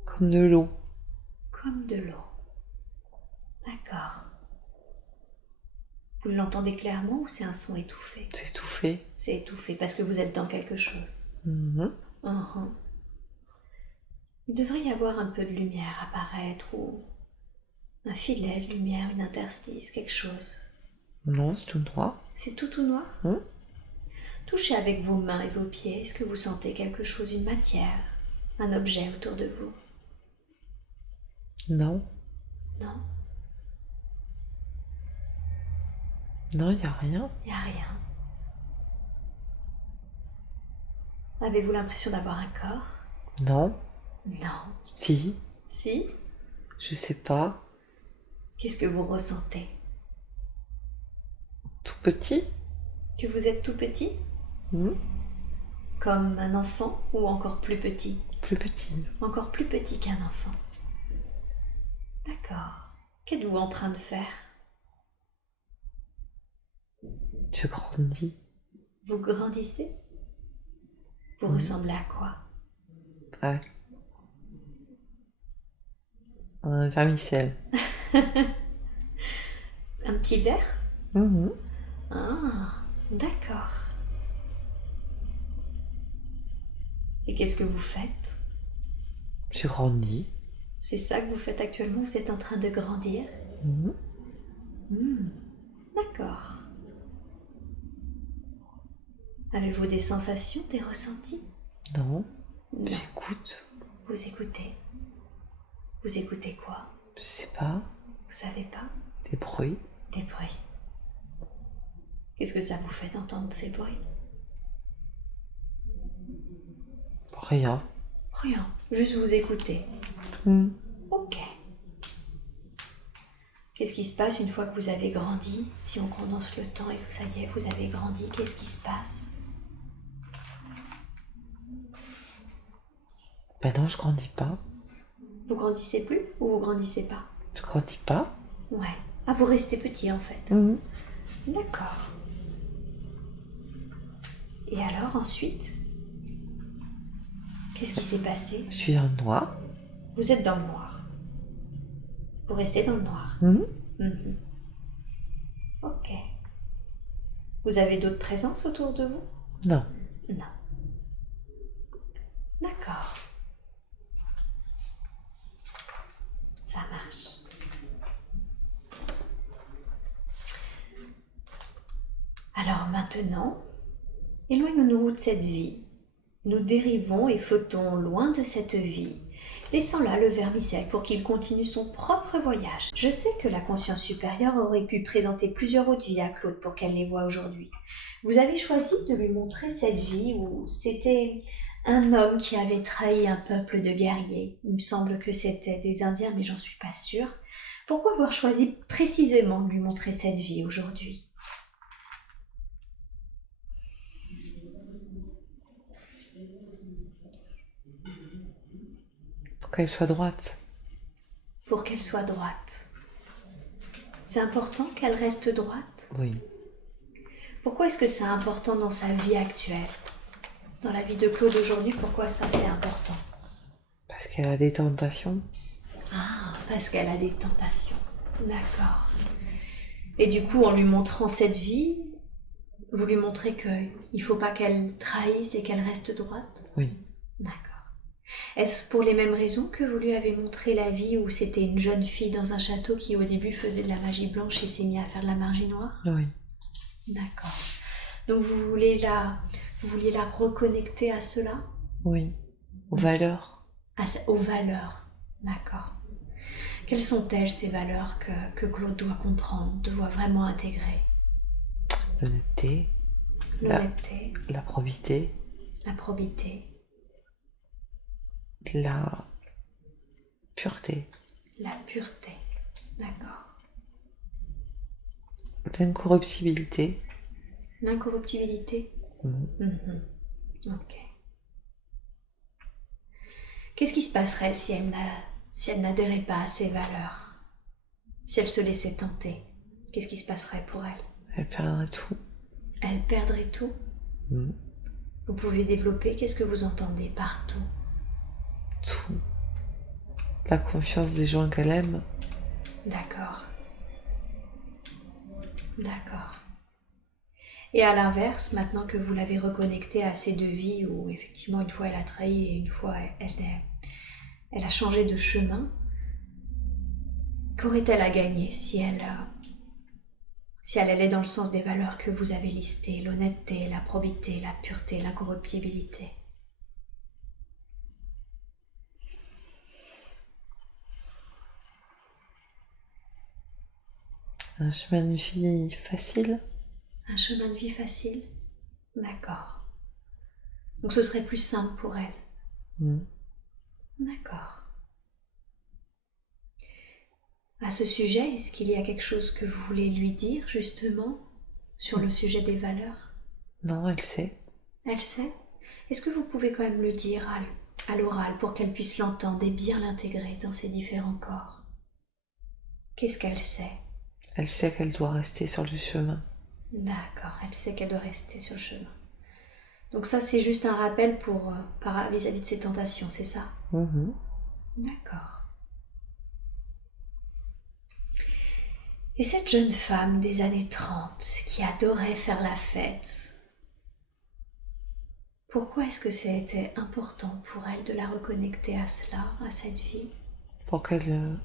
Comme de l'eau. Comme de l'eau. D'accord. Vous l'entendez clairement ou c'est un son étouffé? C'est étouffé. C'est étouffé parce que vous êtes dans quelque chose. Mhm. Uhum. Il devrait y avoir un peu de lumière apparaître ou un filet de lumière, une interstice, quelque chose. Non, c'est tout noir. C'est tout noir? Mm. Touchez avec vos mains et vos pieds. Est-ce que vous sentez quelque chose, une matière, un objet autour de vous? Non. Non, Non, il n'y a rien. il n'y a rien. Avez-vous l'impression d'avoir un corps? Non. Non. Si. Si? Je sais pas. Qu'est-ce que vous ressentez? Tout petit. Que vous êtes tout petit? Mm. Comme un enfant ou encore plus petit? Plus petit. Encore plus petit qu'un enfant. D'accord. Qu'êtes-vous en train de faire? Je grandis. Vous grandissez? Vous Mhm. ressemblez à quoi? Ah. Un vermicelle. Un petit verre? Mhm. Ah, d'accord. Et qu'est-ce que vous faites? Je grandis. C'est ça que vous faites actuellement? Vous êtes en train de grandir? Mhm. D'accord. Avez-vous des sensations, des ressentis? Non. Non. J'écoute. Vous écoutez? Vous écoutez quoi? Je sais pas. Vous savez pas? Des bruits. Des bruits. Qu'est-ce que ça vous fait d'entendre ces bruits? Rien. Rien. Juste vous écoutez. Mm. Ok. Qu'est-ce qui se passe une fois que vous avez grandi? Si on condense le temps et que ça y est, vous avez grandi, qu'est-ce qui se passe? Ben non, je grandis pas. Vous grandissez plus ou vous grandissez pas? Je grandis pas. Ouais. Ah, vous restez petit en fait. Mhm. D'accord. Et alors ensuite, qu'est-ce qui s'est passé? Je suis dans le noir. Vous êtes dans le noir. Vous restez dans le noir. Mhm. Mhm. Ok. Vous avez d'autres présences autour de vous? Non. Non. D'accord. Ça marche. Alors maintenant, Éloignons-nous de cette vie. Nous dérivons et flottons loin de cette vie, laissant là le vermicelle pour qu'il continue son propre voyage. Je sais que la conscience supérieure aurait pu présenter plusieurs autres vies à Claude pour qu'elle les voie aujourd'hui. Vous avez choisi de lui montrer cette vie où c'était un homme qui avait trahi un peuple de guerriers. Il me semble que c'était des Indiens, mais j'en suis pas sûre. Pourquoi avoir choisi précisément de lui montrer cette vie aujourd'hui ? Pour qu'elle soit droite. Pour qu'elle soit droite. C'est important qu'elle reste droite ? Oui. Pourquoi est-ce que c'est important dans sa vie actuelle ? Dans la vie de Claude aujourd'hui, pourquoi ça c'est important ? Parce qu'elle a des tentations. Ah, parce qu'elle a des tentations. D'accord. Et du coup, en lui montrant cette vie, vous lui montrez qu'il ne faut pas qu'elle trahisse et qu'elle reste droite ? Oui. D'accord. Est-ce pour les mêmes raisons que vous lui avez montré la vie où c'était une jeune fille dans un château qui au début faisait de la magie blanche et s'est mise à faire de la magie noire ? Oui. D'accord. Donc vous vouliez la reconnecter à cela ? Oui. Aux valeurs. Aux valeurs. D'accord. Quelles sont-elles ces valeurs que Claude doit comprendre, doit vraiment intégrer ? L'honnêteté. L'honnêteté. La probité. La probité. La pureté. La pureté. D'accord. L'incorruptibilité. L'incorruptibilité. Mhm. Ok. Qu'est-ce qui se passerait si elle n'adhérait pas à ces valeurs ? Si elle se laissait tenter, qu'est-ce qui se passerait pour elle ? Elle perdrait tout. Elle perdrait tout ? Mhm. Vous pouvez développer, qu'est-ce que vous entendez par tout ? Tout. La confiance des gens qu'elle aime. D'accord. D'accord. Et à l'inverse, maintenant que vous l'avez reconnectée à ces deux vies où effectivement une fois elle a trahi et une fois elle a changé de chemin, qu'aurait-elle à gagner si elle allait dans le sens des valeurs que vous avez listées, l'honnêteté, la probité, la pureté, l'incorruptibilité ? Un chemin de vie facile. Un chemin de vie facile ? D'accord. Donc ce serait plus simple pour elle. Mhm. D'accord. À ce sujet, est-ce qu'il y a quelque chose que vous voulez lui dire justement sur le sujet des valeurs ? Non, elle sait. Elle sait ? Est-ce que vous pouvez quand même le dire à l'oral pour qu'elle puisse l'entendre et bien l'intégrer dans ses différents corps ? Qu'est-ce qu'elle sait ? Elle sait qu'elle doit rester sur le chemin. D'accord, elle sait qu'elle doit rester sur le chemin. Donc ça, c'est juste un rappel vis-à-vis de ses tentations, c'est ça ? Mhm. D'accord. Et cette jeune femme des années 30 qui adorait faire la fête, pourquoi est-ce que c'était important pour elle de la reconnecter à cela, à cette vie ? Pour qu'elle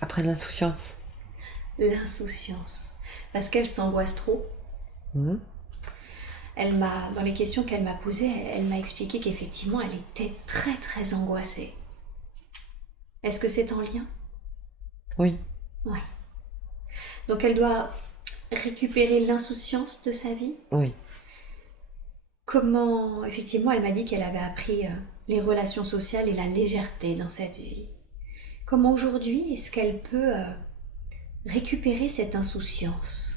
apprenne l'insouciance. L'insouciance. Parce qu'elle s'angoisse trop. Mhm. Dans les questions qu'elle m'a posées, elle m'a expliqué qu'effectivement, elle était très très angoissée. Est-ce que c'est en lien ? Oui. Ouais. Donc elle doit récupérer l'insouciance de sa vie ? Oui. Comment, effectivement, elle m'a dit qu'elle avait appris les relations sociales et la légèreté dans cette vie. Comment aujourd'hui est-ce qu'elle peut récupérer cette insouciance ?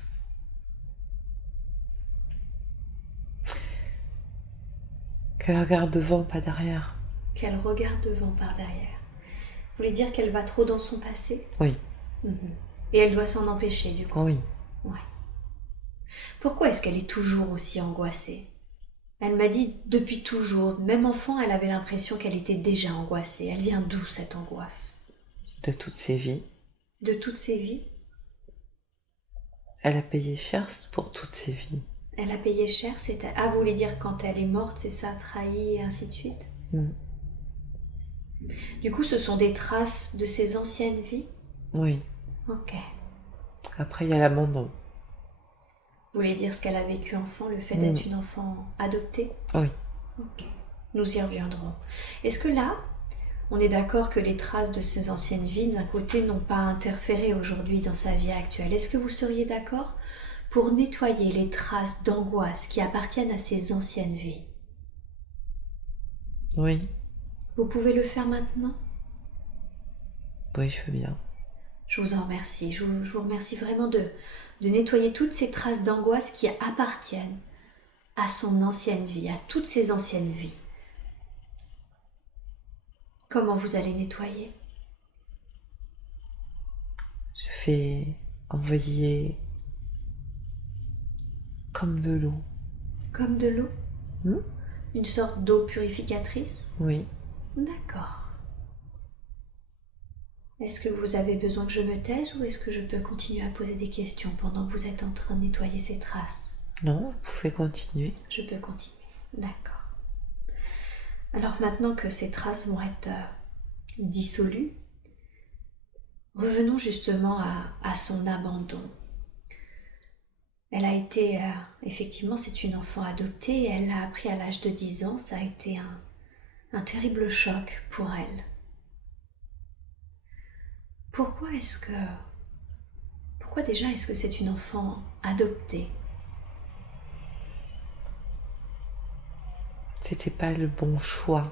Qu'elle regarde devant, pas derrière. Qu'elle regarde devant par derrière. Vous voulez dire qu'elle va trop dans son passé ? Oui. Et elle doit s'en empêcher du coup ? Oui. Ouais. Pourquoi est-ce qu'elle est toujours aussi angoissée ? Elle m'a dit depuis toujours, même enfant, elle avait l'impression qu'elle était déjà angoissée. Elle vient d'où cette angoisse ? De toutes ses vies. De toutes ses vies ? Elle a payé cher pour toutes ses vies. Elle a payé cher, c'était... Ah, vous voulez dire quand elle est morte, c'est ça, trahie et ainsi de suite ? Du coup, ce sont des traces de ses anciennes vies ? Oui. Ok. Après, il y a l'abandon. Vous voulez dire ce qu'elle a vécu enfant, le fait d'être une enfant adoptée? Oui. Ok. Nous y reviendrons. Est-ce que là, on est d'accord que les traces de ses anciennes vies, d'un côté, n'ont pas interféré aujourd'hui dans sa vie actuelle? Est-ce que vous seriez d'accord pour nettoyer les traces d'angoisse qui appartiennent à ses anciennes vies? Oui. Vous pouvez le faire maintenant? Oui, je veux bien. Je vous en remercie. Je vous remercie vraiment de nettoyer toutes ces traces d'angoisse qui appartiennent à son ancienne vie, à toutes ses anciennes vies. Comment vous allez nettoyer? Je vais envoyer comme de l'eau. Comme de l'eau? Hmm? Une sorte d'eau purificatrice? Oui. D'accord. Est-ce que vous avez besoin que je me taise ou est-ce que je peux continuer à poser des questions pendant que vous êtes en train de nettoyer ces traces? Non, vous pouvez continuer. Je peux continuer. D'accord. Alors maintenant que ces traces vont être dissolues, revenons justement à son abandon. Elle a été, effectivement, c'est une enfant adoptée, elle l'a appris à l'âge de 10 ans, ça a été un terrible choc pour elle. Pourquoi déjà est-ce que c'est une enfant adoptée? C'était pas le bon choix.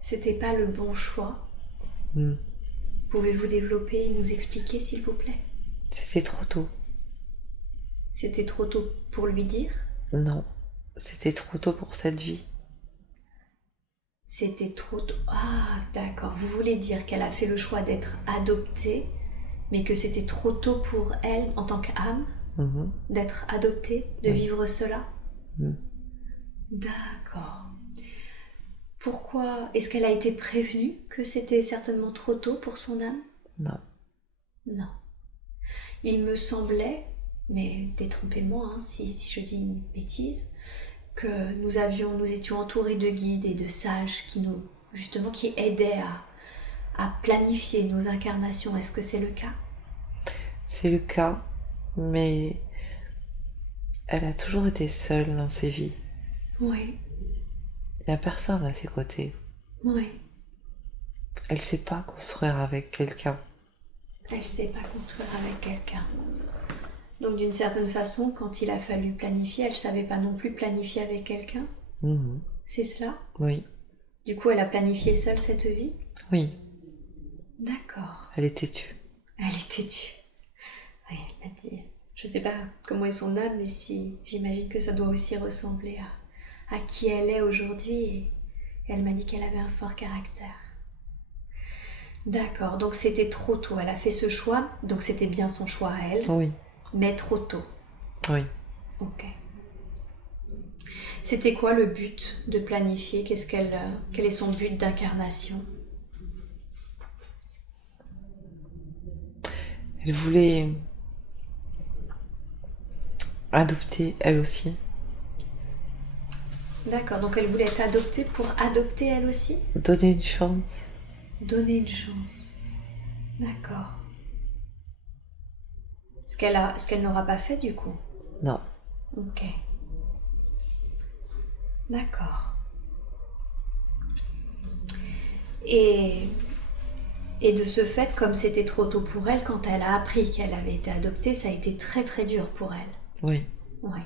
C'était pas le bon choix? Hmm. Pouvez-vous développer et nous expliquer, s'il vous plaît? C'était trop tôt. C'était trop tôt pour lui dire? Non, c'était trop tôt pour cette vie. C'était trop tôt. Ah, d'accord. Vous voulez dire qu'elle a fait le choix d'être adoptée, mais que c'était trop tôt pour elle, en tant qu'âme, Mhm. d'être adoptée, de vivre cela? Hmm. D'accord. Pourquoi? Est-ce qu'elle a été prévenue que c'était certainement trop tôt pour son âme? Non. Non. Il me semblait, mais détrompez-moi si je dis une bêtise, que nous étions entourés de guides et de sages qui aidaient à planifier nos incarnations. Est-ce que c'est le cas? C'est le cas, mais elle a toujours été seule dans ses vies. Oui, Il n'y a personne à ses côtés. oui. Elle ne sait pas construire avec quelqu'un. Elle ne sait pas construire avec quelqu'un. Donc d'une certaine façon, quand il a fallu planifier, elle ne savait pas non plus planifier avec quelqu'un. Mhm. C'est cela? Oui, Du coup, elle a planifié seule cette vie? oui, D'accord. elle est têtue. Elle était tue. Oui, elle m'a dit. Je ne sais pas comment est son âme, mais si j'imagine que ça doit aussi ressembler à qui elle est aujourd'hui. Et elle m'a dit qu'elle avait un fort caractère. D'accord, donc c'était trop tôt. Elle a fait ce choix, donc c'était bien son choix à elle, Oui, mais trop tôt. oui. Ok. C'était quoi le but de planifier? Quel est son but d'incarnation? Elle voulait adopter elle aussi. D'accord, donc elle voulait être adoptée pour adopter elle aussi? Donner une chance. Donner une chance. D'accord. Ce qu'elle n'aura pas fait du coup. Non. Ok. D'accord. Et, et de ce fait, comme c'était trop tôt pour elle, quand elle a appris qu'elle avait été adoptée, ça a été très très dur pour elle. Oui. Ouais.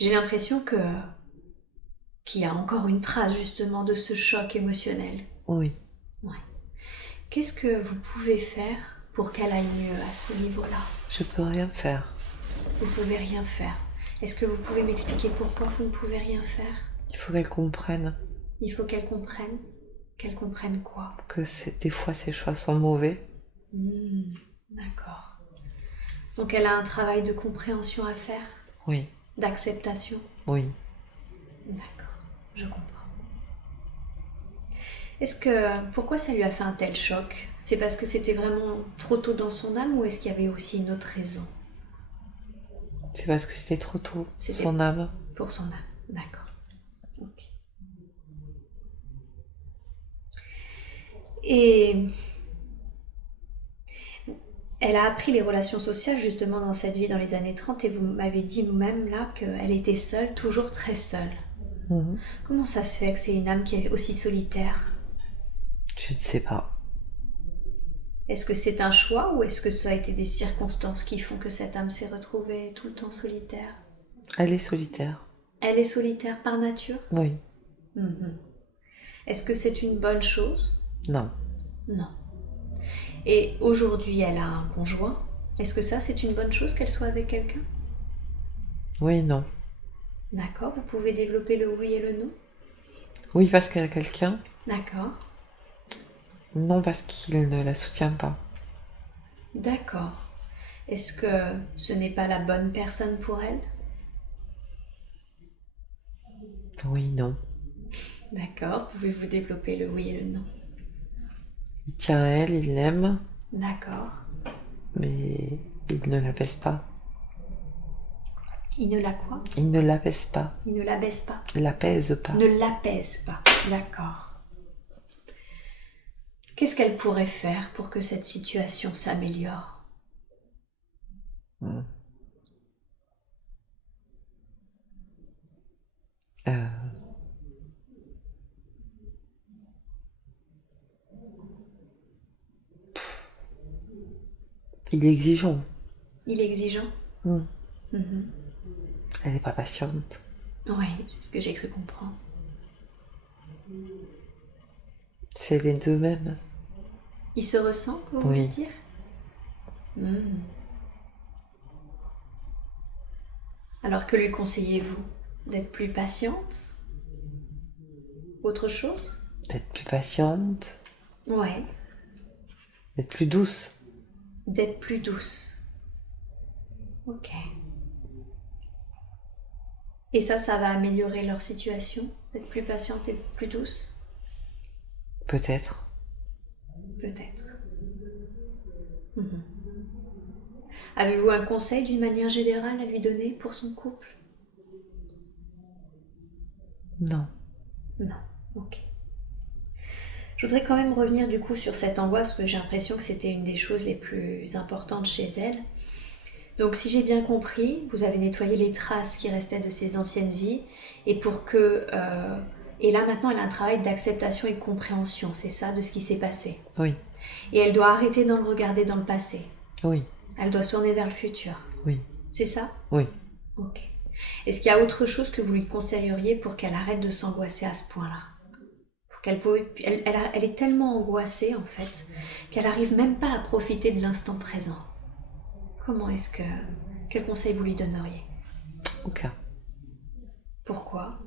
J'ai l'impression qu'il y a encore une trace justement de ce choc émotionnel. Oui. Ouais. Qu'est-ce que vous pouvez faire pour qu'elle aille mieux à ce niveau-là? Je peux rien faire. Vous pouvez rien faire. Est-ce que vous pouvez m'expliquer pourquoi vous ne pouvez rien faire? Il faut qu'elle comprenne Il faut qu'elle comprenne. Qu'elle comprenne quoi? que des fois ses choix sont mauvais. D'accord. Donc elle a un travail de compréhension à faire, Oui. d'acceptation. Oui. D'accord, je comprends. Pourquoi ça lui a fait un tel choc? C'est parce que c'était vraiment trop tôt dans son âme ou est-ce qu'il y avait aussi une autre raison? C'est parce que c'était trop tôt. C'était Son âme. pour son âme, d'accord. Ok. Et Elle a appris les relations sociales justement dans cette vie dans les années 30 et vous m'avez dit vous-même là qu'elle était seule, toujours très seule. Mhm. Comment ça se fait que c'est une âme qui est aussi solitaire? Je ne sais pas. Est-ce que c'est un choix ou est-ce que ça a été des circonstances qui font que cette âme s'est retrouvée tout le temps solitaire? Elle est solitaire. Elle est solitaire par nature? Oui. Mhm. Est-ce que c'est une bonne chose? Non. Non. Et aujourd'hui, elle a un conjoint. Est-ce que ça, c'est une bonne chose qu'elle soit avec quelqu'un? Oui, non. D'accord, vous pouvez développer le oui et le non? Oui, parce qu'elle a quelqu'un. D'accord. Non, parce qu'il ne la soutient pas. D'accord. Est-ce que ce n'est pas la bonne personne pour elle? Oui, non. D'accord, pouvez-vous développer le oui et le non? Il tient à elle, il l'aime, D'accord. mais il ne l'apaise pas. Il ne la quoi? Il ne l'apaise pas. Il ne la baisse pas. L'apaise pas. Ne l'apaise pas. D'accord. Qu'est-ce qu'elle pourrait faire pour que cette situation s'améliore? Hmm. Euh, Il est exigeant. Il est exigeant? Hmm. Mhm. Elle n'est pas patiente. Oui, c'est ce que j'ai cru comprendre. C'est les deux mêmes. Il se ressemble, vous voulez Oui. dire? Mhm. Alors que lui conseillez-vous? D'être plus patiente? Autre chose? D'être plus patiente, Ouais, d'être plus douce. d'être plus douce. Ok. Et ça va améliorer leur situation? D'être plus patiente et d'être plus douce? Peut-être. Peut-être. Mhm. Avez-vous un conseil d'une manière générale à lui donner pour son couple? Non. Non. Ok. Je voudrais quand même revenir du coup sur cette angoisse parce que j'ai l'impression que c'était une des choses les plus importantes chez elle. Donc si j'ai bien compris, vous avez nettoyé les traces qui restaient de ses anciennes vies et pour que... et là maintenant elle a un travail d'acceptation et de compréhension, c'est ça, de ce qui s'est passé. Oui. Et elle doit arrêter de le regarder dans le passé. Oui. Elle doit se tourner vers le futur. Oui. C'est ça? Oui. Ok. Est-ce qu'il y a autre chose que vous lui conseilleriez pour qu'elle arrête de s'angoisser à ce point-là? Pour qu'elle elle est tellement angoissée en fait qu'elle n'arrive même pas à profiter de l'instant présent. Comment est-ce que... Quel conseil vous lui donneriez? Aucun. Pourquoi?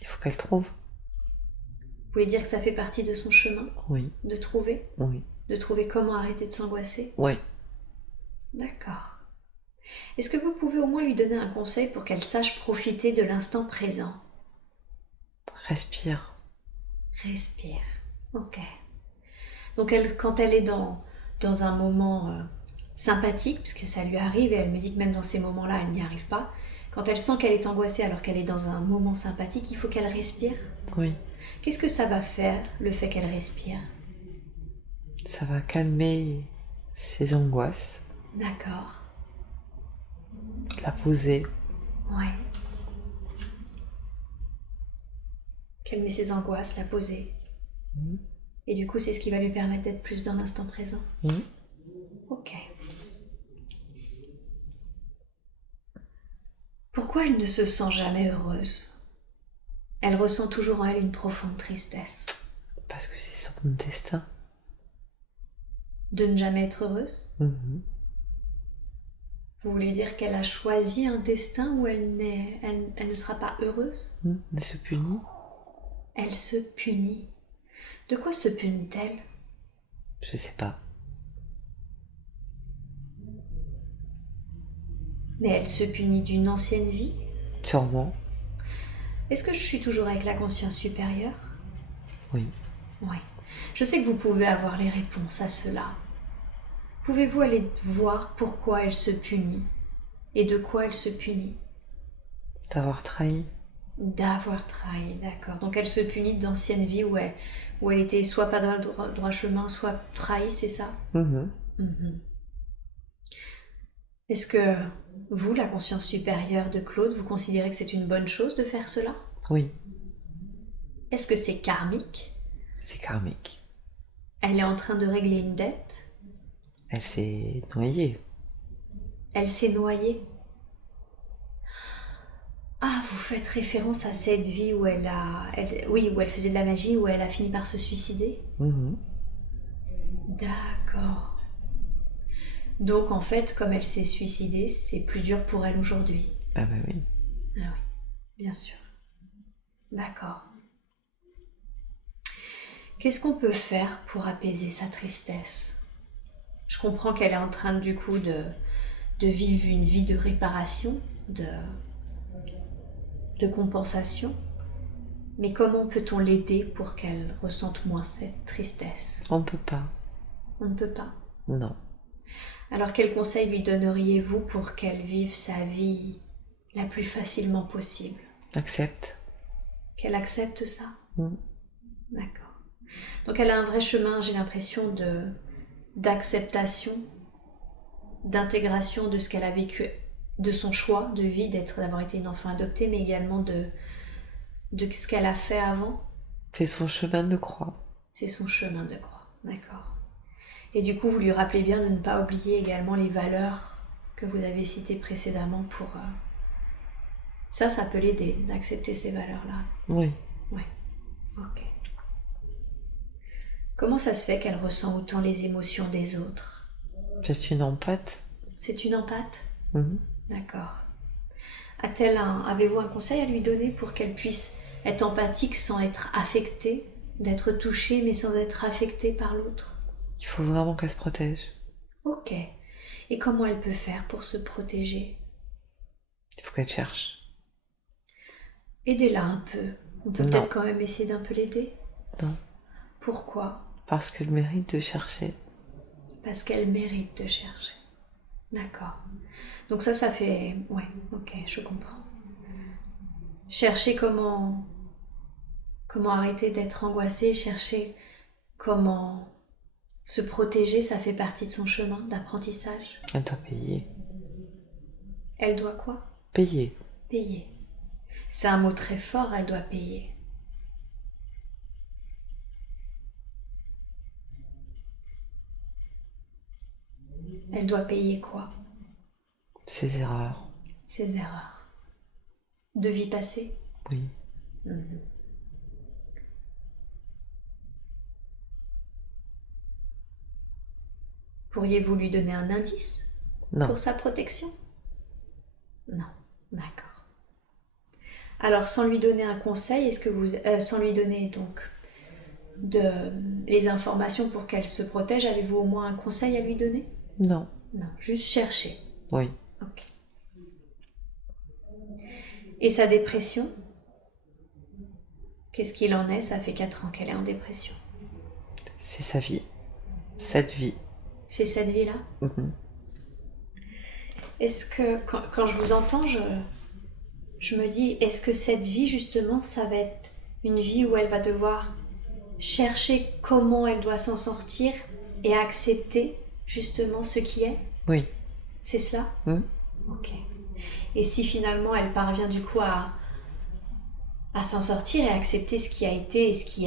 Il faut qu'elle trouve. Vous voulez dire que ça fait partie de son chemin? Oui. De trouver? Oui. De trouver comment arrêter de s'angoisser? Oui. D'accord. Est-ce que vous pouvez au moins lui donner un conseil pour qu'elle sache profiter de l'instant présent? Respire. Respire. Ok. Donc quand elle est dans un moment sympathique, parce que ça lui arrive et elle me dit que même dans ces moments-là, elle n'y arrive pas, quand elle sent qu'elle est angoissée alors qu'elle est dans un moment sympathique, il faut qu'elle respire. Oui. Qu'est-ce que ça va faire, le fait qu'elle respire? Ça va calmer ses angoisses. D'accord. La poser. Ouais. Calmer ses angoisses, la poser. Et du coup, c'est ce qui va lui permettre d'être plus dans l'instant présent. Ok. Pourquoi elle ne se sent jamais heureuse? Elle ressent toujours en elle une profonde tristesse. Parce que c'est son destin. De ne jamais être heureuse? Mhm. Vous voulez dire qu'elle a choisi un destin où elle ne sera pas heureuse? Elle se punit. Elle se punit. De quoi se punit-elle? Je sais pas. Mais elle se punit d'une ancienne vie? Sûrement. Est-ce que je suis toujours avec la conscience supérieure? Oui. Oui. Je sais que vous pouvez avoir les réponses à cela. Pouvez-vous aller voir pourquoi elle se punit? Et de quoi elle se punit? D'avoir trahi. D'avoir trahi, d'accord. Donc elle se punit d'anciennes vies où elle était soit pas dans le droit chemin, soit trahie, c'est ça? Mhm. Mhm. Est-ce que vous, la conscience supérieure de Claude, vous considérez que c'est une bonne chose de faire cela? Oui, Est-ce que c'est karmique? c'est karmique. Elle est en train de régler une dette? Elle s'est noyée. Elle s'est noyée? Ah, vous faites référence à cette vie où oui, où elle faisait de la magie, où elle a fini par se suicider? Mhm. D'accord. Donc en fait, comme elle s'est suicidée, c'est plus dur pour elle aujourd'hui. Ah bah oui. Ah oui, bien sûr. D'accord. Qu'est-ce qu'on peut faire pour apaiser sa tristesse? Je comprends qu'elle est en train du coup de vivre une vie de réparation, de compensation. Mais comment peut-on l'aider pour qu'elle ressente moins cette tristesse? On peut pas. On ne peut pas. Non. Alors quel conseil lui donneriez-vous pour qu'elle vive sa vie la plus facilement possible? Accepte. Qu'elle accepte ça? Mhm. D'accord. Donc elle a un vrai chemin, j'ai l'impression, d'acceptation, d'intégration de ce qu'elle a vécu, de son choix de vie, d'avoir été une enfant adoptée, mais également de ce qu'elle a fait avant. C'est son chemin de croix. C'est son chemin de croix, d'accord. Et du coup, vous lui rappelez bien de ne pas oublier également les valeurs que vous avez citées précédemment pour... Ça peut l'aider, d'accepter ces valeurs-là. Oui. Ouais, ok. Comment ça se fait qu'elle ressent autant les émotions des autres? C'est une empathe. C'est une empathe? Mhm. D'accord. Avez-vous un conseil à lui donner pour qu'elle puisse être empathique sans être affectée, d'être touchée mais sans être affectée par l'autre? Il faut vraiment qu'elle se protège. Ok. Et comment elle peut faire pour se protéger? Il faut qu'elle cherche. Aidez-la un peu. On peut Non. peut-être quand même essayer d'un peu l'aider. Non. Pourquoi? Parce qu'elle mérite de chercher. Parce qu'elle mérite de chercher. D'accord. Donc ça fait... Ouais, ok, je comprends. Chercher comment arrêter d'être angoissée, chercher comment se protéger, ça fait partie de son chemin d'apprentissage. Elle doit payer. Elle doit quoi? Payer. Payer. C'est un mot très fort, elle doit payer. Elle doit payer quoi? Ses erreurs. Ses erreurs. De vie passée? Oui. Mhm. Pourriez-vous lui donner un indice Non. pour sa protection? Non, d'accord. Alors, sans lui donner un conseil, sans lui donner donc les informations pour qu'elle se protège, avez-vous au moins un conseil à lui donner? Non. Non, juste chercher. Oui. Ok. Et sa dépression? Qu'est-ce qu'il en est? Ça fait 4 ans qu'elle est en dépression. C'est sa vie. Cette vie. C'est cette vie-là? Mhm. Est-ce que, quand je vous entends, je me dis, est-ce que cette vie, justement, ça va être une vie où elle va devoir chercher comment elle doit s'en sortir et accepter, justement, ce qui est? Oui. C'est cela? Mhm. Ok. Et si finalement elle parvient du coup à s'en sortir et à accepter ce qui a été et ce qui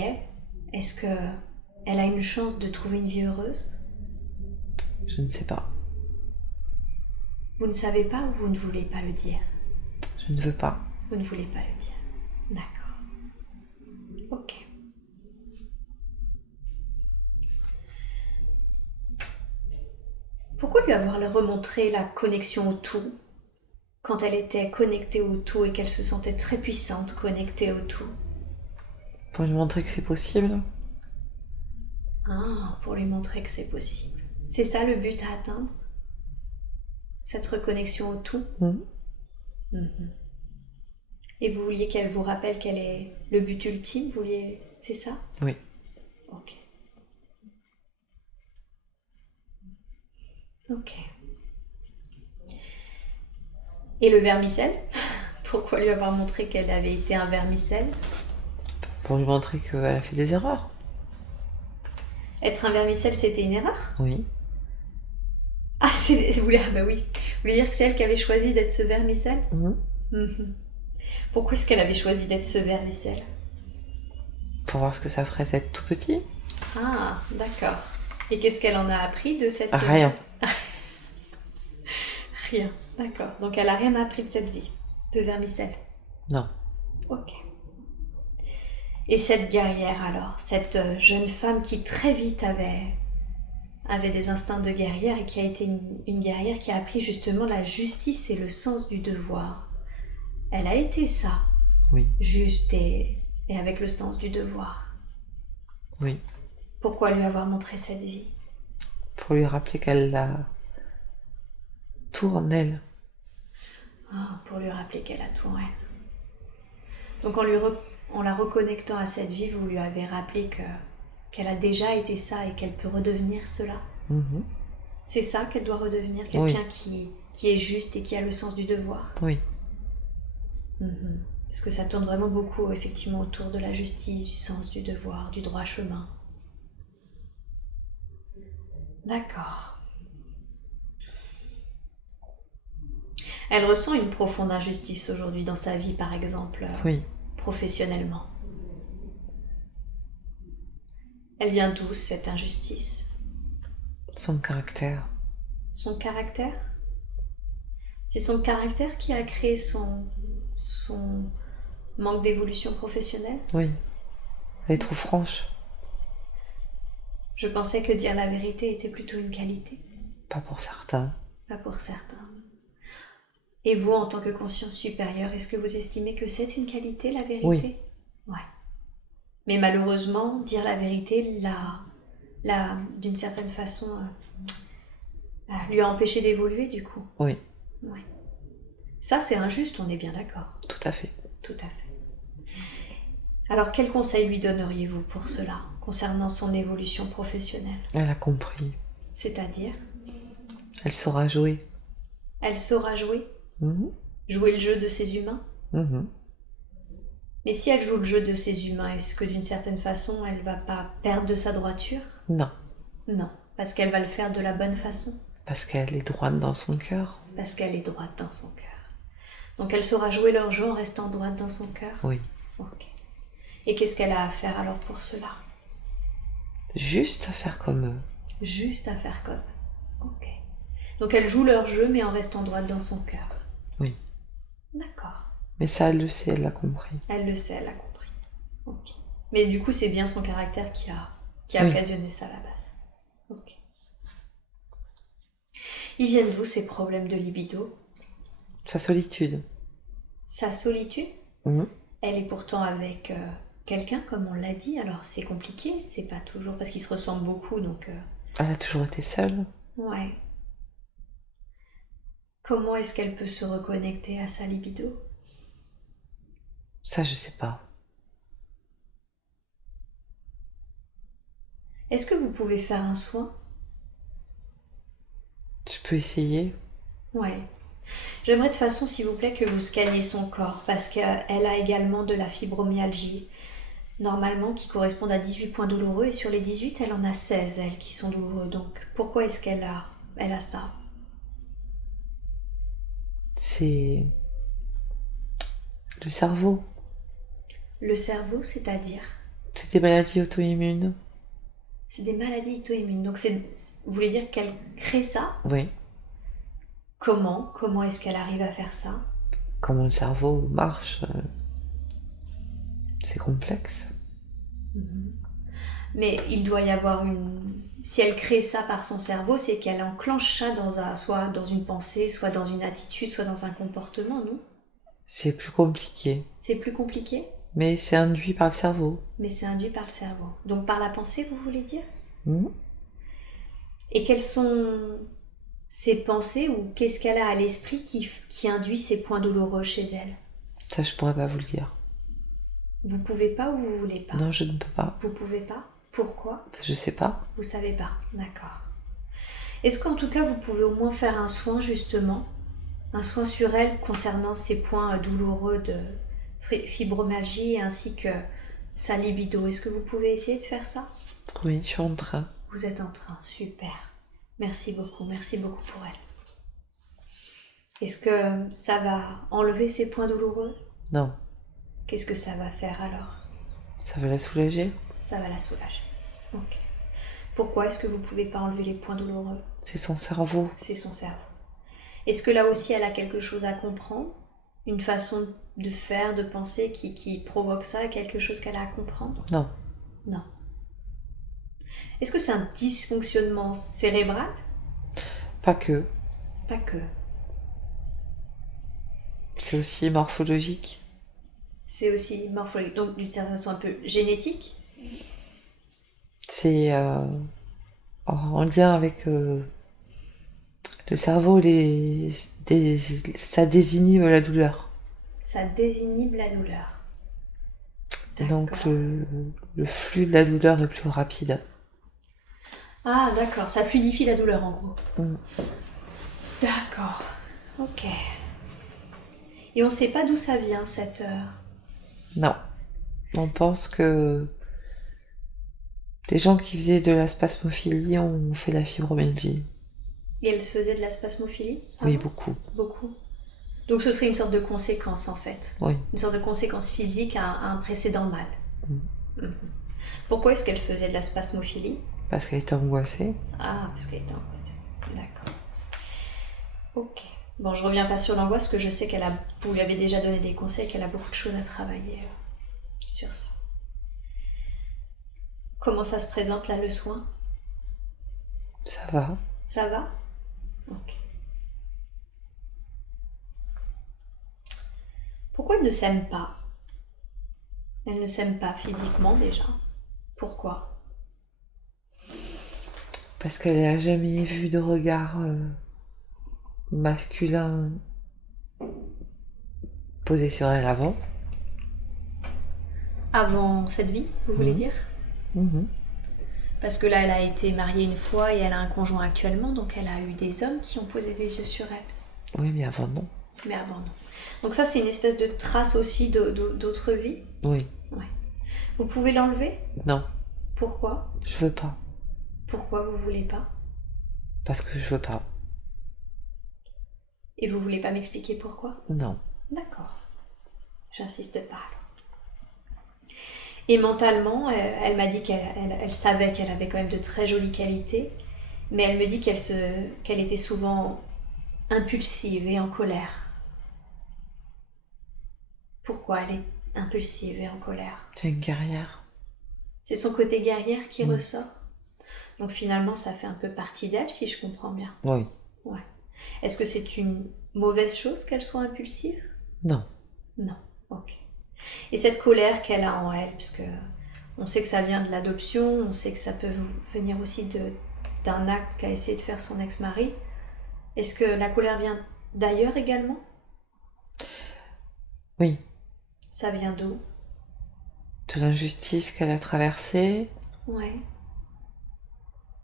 est-ce qu'elle a une chance de trouver une vie heureuse? Je ne sais pas. Vous ne savez pas ou vous ne voulez pas le dire? Je ne veux pas. Vous ne voulez pas le dire. D'accord. Ok. Pourquoi lui avoir remontré la connexion au tout quand elle était connectée au tout et qu'elle se sentait très puissante connectée au tout? Pour lui montrer que c'est possible. Ah, pour lui montrer que c'est possible. C'est ça le but à atteindre? Cette reconnexion au tout? Mhm. Mhm. Et vous vouliez qu'elle vous rappelle quel est le but ultime? C'est ça? Oui. Ok. Ok. Et le vermicelle? Pourquoi lui avoir montré qu'elle avait été un vermicelle? Pour lui montrer qu'elle a fait des erreurs. Être un vermicelle, c'était une erreur? Oui. Ah, bah oui. voulez dire que c'est elle qui avait choisi d'être ce vermicelle? Mhm. Mhm. Pourquoi est-ce qu'elle avait choisi d'être ce vermicelle? Pour voir ce que ça ferait d'être tout petit. Ah, d'accord. Et qu'est-ce qu'elle en a appris de cette... Rien. Rien, d'accord. Donc elle a rien appris de cette vie, de vermicelle. Non. Ok. Et cette guerrière alors, cette jeune femme qui très vite avait des instincts de guerrière et qui a été une guerrière qui a appris justement la justice et le sens du devoir. Elle a été ça, Oui. juste et avec le sens du devoir. Oui. Pourquoi lui avoir montré cette vie? Pour lui rappeler qu'elle a tout en elle. Ah, pour lui rappeler qu'elle a tout en elle. Donc en la reconnectant à cette vie, vous lui avez rappelé qu'elle a déjà été ça et qu'elle peut redevenir cela. Mhm. C'est ça qu'elle doit redevenir, quelqu'un qui est juste et qui a le sens du devoir. Oui. Mhm. Parce que ça tourne vraiment beaucoup effectivement autour de la justice, du sens du devoir, du droit chemin. D'accord. Elle ressent une profonde injustice aujourd'hui dans sa vie, par exemple, Oui. professionnellement. Elle vient d'où cette injustice? Son caractère. Son caractère? C'est son caractère qui a créé son manque d'évolution professionnelle? Oui. Elle est trop franche. Je pensais que dire la vérité était plutôt une qualité. Pas pour certains. Pas pour certains. Et vous, en tant que conscience supérieure, est-ce que vous estimez que c'est une qualité, la vérité? Oui. Ouais. Mais malheureusement, dire la vérité d'une certaine façon, lui a empêché d'évoluer du coup. Oui. Ouais. Ça, c'est injuste, on est bien d'accord. Tout à fait. Tout à fait. Alors, quel conseil lui donneriez-vous pour cela, concernant son évolution professionnelle? Elle a compris. C'est-à-dire, Elle saura jouer. elle saura jouer? Mhm. Jouer le jeu de ses humains? Mhm. Mais si elle joue le jeu de ses humains, est-ce que d'une certaine façon, elle va pas perdre de sa droiture? Non. Non, parce qu'elle va le faire de la bonne façon. Parce qu'elle est droite dans son cœur. Parce qu'elle est droite dans son cœur. Donc elle saura jouer leur jeu en restant droite dans son cœur? Oui. Ok. Et qu'est-ce qu'elle a à faire alors pour cela? Juste à faire comme eux. Juste à faire comme. Ok. Donc elle joue leur jeu mais en restant droite dans son cœur. Oui. D'accord. Mais ça, elle le sait, elle l'a compris. Elle le sait, elle a compris. Ok. Mais du coup, c'est bien son caractère qui a Oui. occasionné ça à la base. Ok. Ils viennent d'où ces problèmes de libido? Sa solitude. Sa solitude? Mhm. Elle est pourtant avec quelqu'un, comme on l'a dit, alors c'est compliqué, c'est pas toujours parce qu'ils se ressemblent beaucoup, donc Elle a toujours été seule. ouais. Comment est-ce qu'elle peut se reconnecter à sa libido? Ça, je sais pas. Est-ce que vous pouvez faire un soin? Tu peux essayer. Ouais. J'aimerais de façon, s'il vous plaît, que vous scanniez son corps, parce qu'elle a également de la fibromyalgie, normalement, qui correspondent à 18 points douloureux, et sur les 18, elle en a 16, elle, qui sont douloureux. Donc, pourquoi est-ce elle a ça? C'est le cerveau. Le cerveau, c'est-à-dire? C'est des maladies auto-immunes. C'est des maladies auto-immunes. Donc, vous voulez dire qu'elle crée ça? Oui. Comment est-ce qu'elle arrive à faire ça? Comment le cerveau marche, c'est complexe. Mais il doit y avoir si elle crée ça par son cerveau, c'est qu'elle enclenche ça soit dans une pensée, soit dans une attitude, soit dans un comportement, non? C'est plus compliqué. C'est plus compliqué? Mais c'est induit par le cerveau. Mais c'est induit par le cerveau. Donc par la pensée, vous voulez dire? Mhm. Et quelles sont ces pensées ou qu'est-ce qu'elle a à l'esprit qui induit ces points douloureux chez elle? Ça, je pourrais pas vous le dire. Vous pouvez pas ou vous voulez pas? Non, je ne peux pas. Vous pouvez pas? Pourquoi? Parce que je sais pas. Vous savez pas, d'accord. Est-ce qu'en tout cas vous pouvez au moins faire un soin justement, un soin sur elle concernant ces points douloureux de fibromyalgie ainsi que sa libido? Est-ce que vous pouvez essayer de faire ça? Oui, je suis en train. Vous êtes en train, super. Merci beaucoup pour elle. Est-ce que ça va enlever ces points douloureux? Non. Qu'est-ce que ça va faire alors? Ça va la soulager? Ça va la soulager. Ok. Pourquoi est-ce que vous ne pouvez pas enlever les points douloureux? C'est son cerveau. C'est son cerveau. Est-ce que là aussi elle a quelque chose à comprendre? Une façon de faire, de penser qui provoque ça, quelque chose qu'elle a à comprendre? Non. Non. Est-ce que c'est un dysfonctionnement cérébral? Pas que. Pas que. C'est aussi morphologique. C'est aussi morphologique, donc d'une certaine façon un peu génétique? C'est en lien avec le cerveau, ça désinhibe la douleur. Ça désinhibe la douleur. Donc D'accord. le flux de la douleur est plus rapide. Ah d'accord, ça fluidifie la douleur en gros. Mm. D'accord, ok. Et on ne sait pas d'où ça vient cette... Non. On pense que les gens qui faisaient de la spasmophilie ont fait la fibromyalgie. Et elle faisait de la spasmophilie? Oui, bon beaucoup. Beaucoup. Donc ce serait une sorte de conséquence en fait. Oui. Une sorte de conséquence physique à un précédent mal. Mm. Pourquoi est-ce qu'elle faisait de la spasmophilie? Parce qu'elle était angoissée. Ah, parce qu'elle était angoissée. D'accord. Ok. Bon, je reviens pas sur l'angoisse, parce que je sais vous lui avez déjà donné des conseils, qu'elle a beaucoup de choses à travailler sur ça. Comment ça se présente là, le soin? Ça va. Ça va? Ok. Pourquoi elle ne s'aime pas? Elle ne s'aime pas physiquement déjà. Pourquoi? Parce qu'elle n'a jamais vu de regard masculin posé sur elle avant. Avant cette vie, vous voulez dire? Mhm. Parce que là, elle a été mariée une fois et elle a un conjoint actuellement, donc elle a eu des hommes qui ont posé des yeux sur elle. Oui, mais avant, non. Mais avant, non. Donc ça, c'est une espèce de trace aussi d'autres vies. Oui. Ouais. Vous pouvez l'enlever? Non. Pourquoi? Je veux pas. Pourquoi vous voulez pas? Parce que je veux pas. Et vous voulez pas m'expliquer pourquoi? Non. D'accord. J'insiste pas alors. Et mentalement, elle m'a dit qu'elle savait qu'elle avait quand même de très jolies qualités, mais elle me dit qu'elle était souvent impulsive et en colère. Pourquoi elle est impulsive et en colère? Tu es une guerrière. C'est son côté guerrière qui ressort. Donc finalement, ça fait un peu partie d'elle, si je comprends bien. Oui. Ouais. Est-ce que c'est une mauvaise chose qu'elle soit impulsive? Non. Non. Ok. Et cette colère qu'elle a en elle, parce que on sait que ça vient de l'adoption, on sait que ça peut venir aussi d'un acte qu'a essayé de faire son ex-mari. Est-ce que la colère vient d'ailleurs également? Oui. Ça vient d'où? De l'injustice qu'elle a traversée. Ouais.